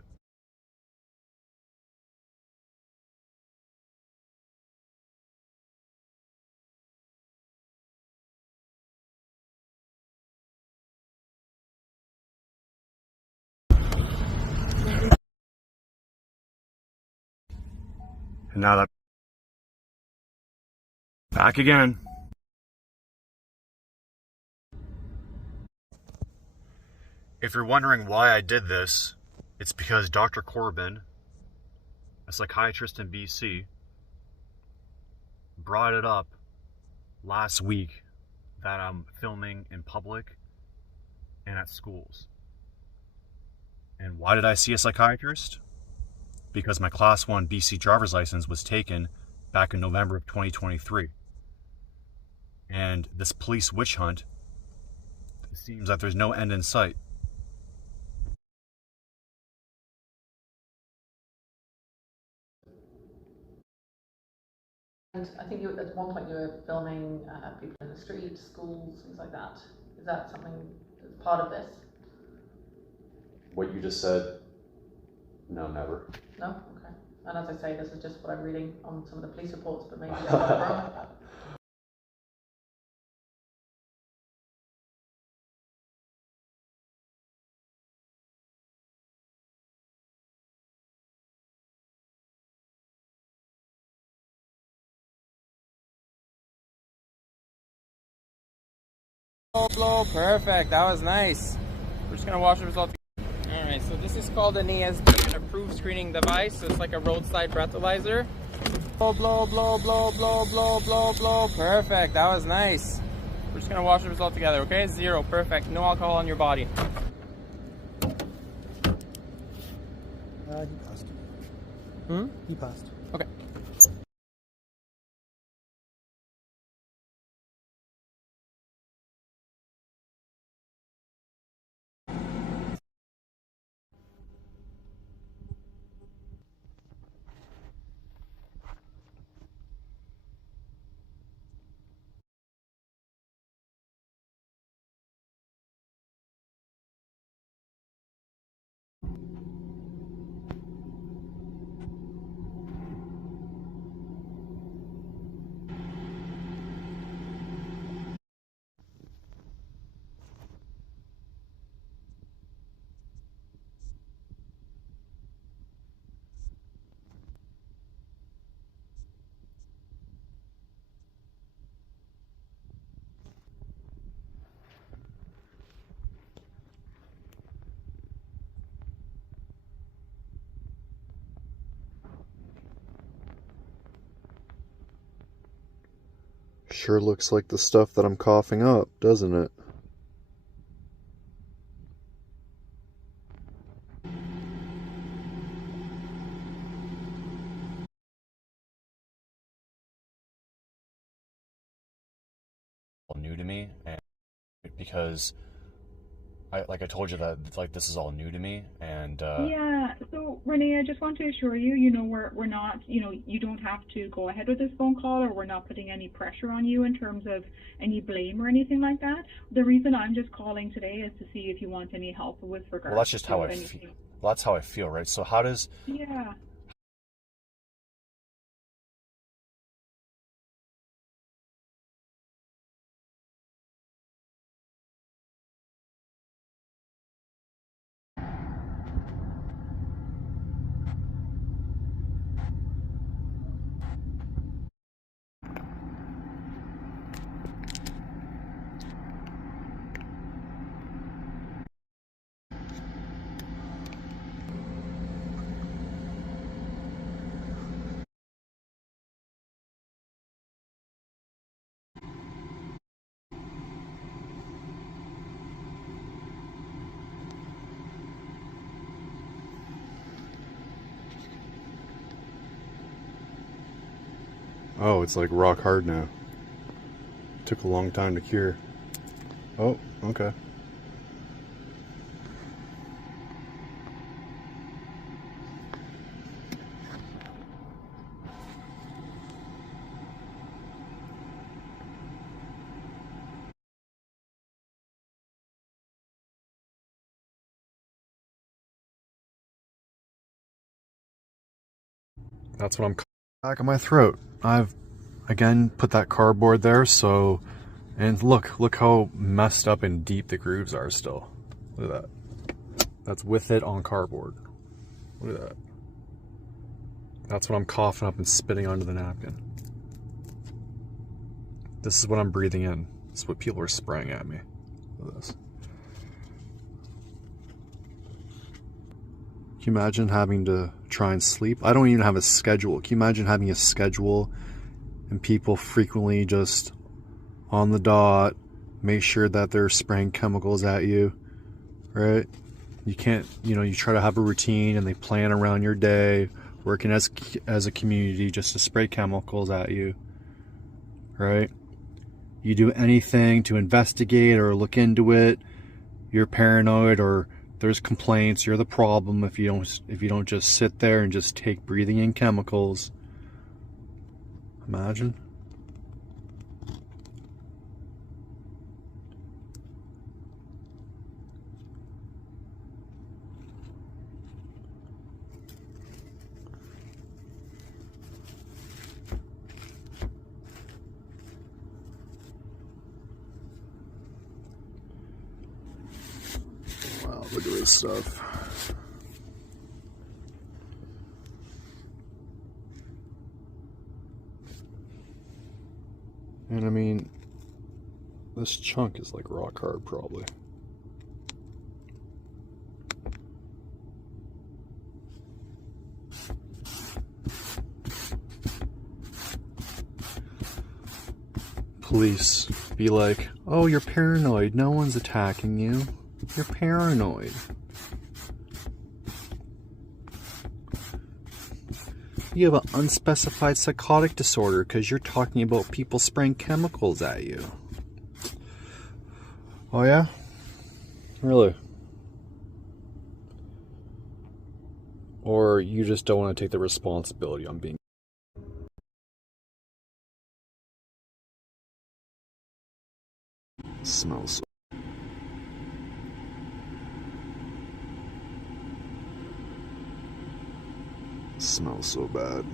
And now that back again. If you're wondering why I did this, it's because Dr. Corbin, a psychiatrist in BC, brought it up last week that I'm filming in public and at schools. And why did I see a psychiatrist? Because my Class 1 BC driver's license was taken back in November of 2023. And this police witch hunt, it seems that there's no end in sight. And I think at one point you were filming people in the street, schools, things like that. Is that something that's part of this? What you just said, no, never. No? Okay. And as I say, this is just what I'm reading on some of the police reports, but maybe I'm wrong. Blow, perfect. That was nice. We're just gonna wash the result. All right, so this is called an ESD, an approved screening device. So it's like a roadside breathalyzer. Blow, blow, blow, blow, blow, blow, blow, blow. Perfect. That was nice. We're just gonna wash the result together. Okay, 0. Perfect. No alcohol on your body. You passed. Okay. Sure looks like the stuff that I'm coughing up, doesn't it? New to me, and because I told you that like this is all new to me, and Yeah, so Renee, I just want to assure you, you know, we're not, you know, you don't have to go ahead with this phone call, or we're not putting any pressure on you in terms of any blame or anything like that. The reason I'm just calling today is to see if you want any help with regards well, that's just to how I anything. feel. Well, that's how I feel, right? So how does Yeah. Oh, it's like rock hard now. Took a long time to cure. Oh, okay. That's what I'm back of my throat. I've again put that cardboard there, so, and look how messed up and deep the grooves are still. Look at that. That's with it on cardboard. Look at that. That's what I'm coughing up and spitting onto the napkin. This is what I'm breathing in. This is what people are spraying at me. Look at this. Can you imagine having to try and sleep? I don't even have a schedule. Can you imagine having a schedule and people frequently just on the dot make sure that they're spraying chemicals at you, right? You can't, you know, you try to have a routine and they plan around your day, working as a community just to spray chemicals at you, right? You do anything to investigate or look into it, you're paranoid, or there's complaints, you're the problem if you don't just sit there and just take breathing in chemicals. Imagine. Wow, look at this stuff. And I mean, this chunk is like rock hard probably. Police be like, oh, you're paranoid, no one's attacking you. You're paranoid. You have an unspecified psychotic disorder because you're talking about people spraying chemicals at you. Oh yeah? Really? Or you just don't want to take the responsibility on being... Smells so... Smells so bad.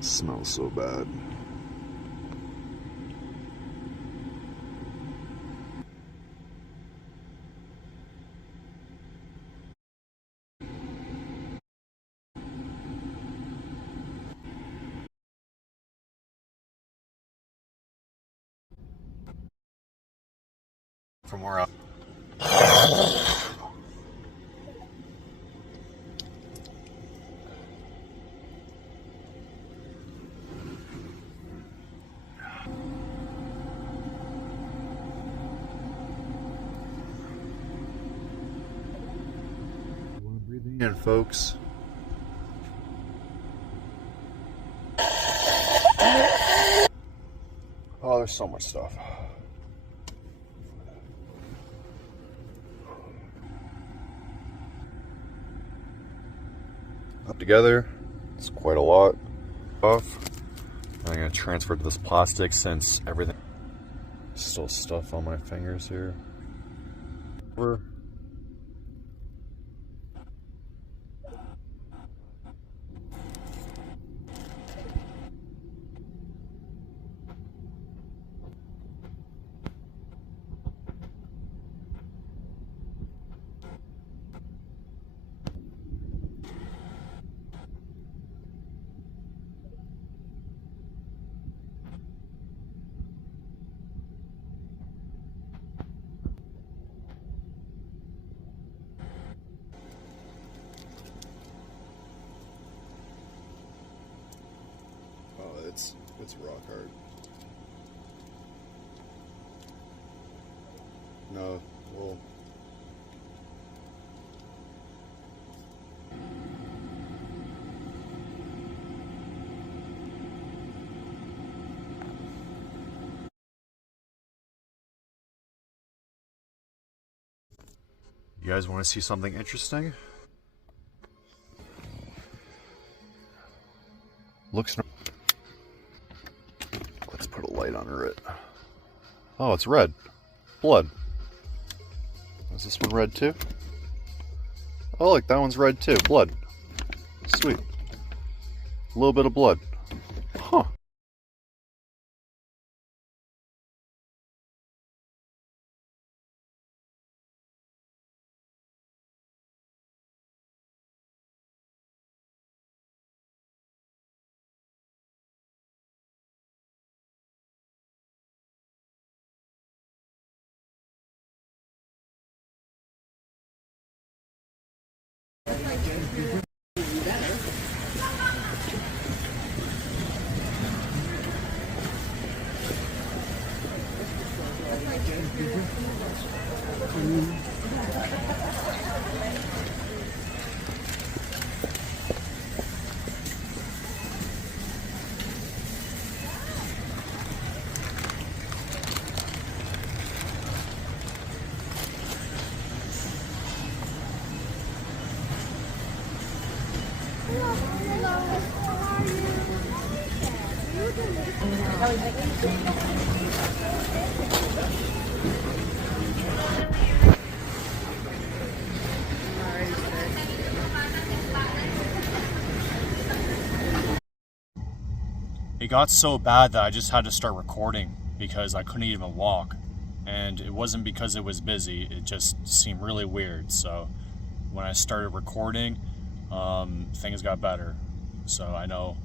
Smells so bad. From where up? Breathing in, folks. Oh, there's so much stuff. Up together, it's quite a lot. Off. I'm gonna transfer to this plastic since everything. Still stuff on my fingers here. Over. It's rock hard. No, well. You guys want to see something interesting? Looks. Let's put a light under it. Oh, it's red. Blood. Is this one red too? Oh, look, that one's red too. Blood. Sweet. A little bit of blood. Huh. got so bad that I just had to start recording because I couldn't even walk. And it wasn't because it was busy, it just seemed really weird. So when I started recording, things got better. So I know,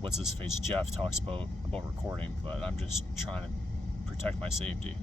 what's his face, Jeff talks about recording, but I'm just trying to protect my safety.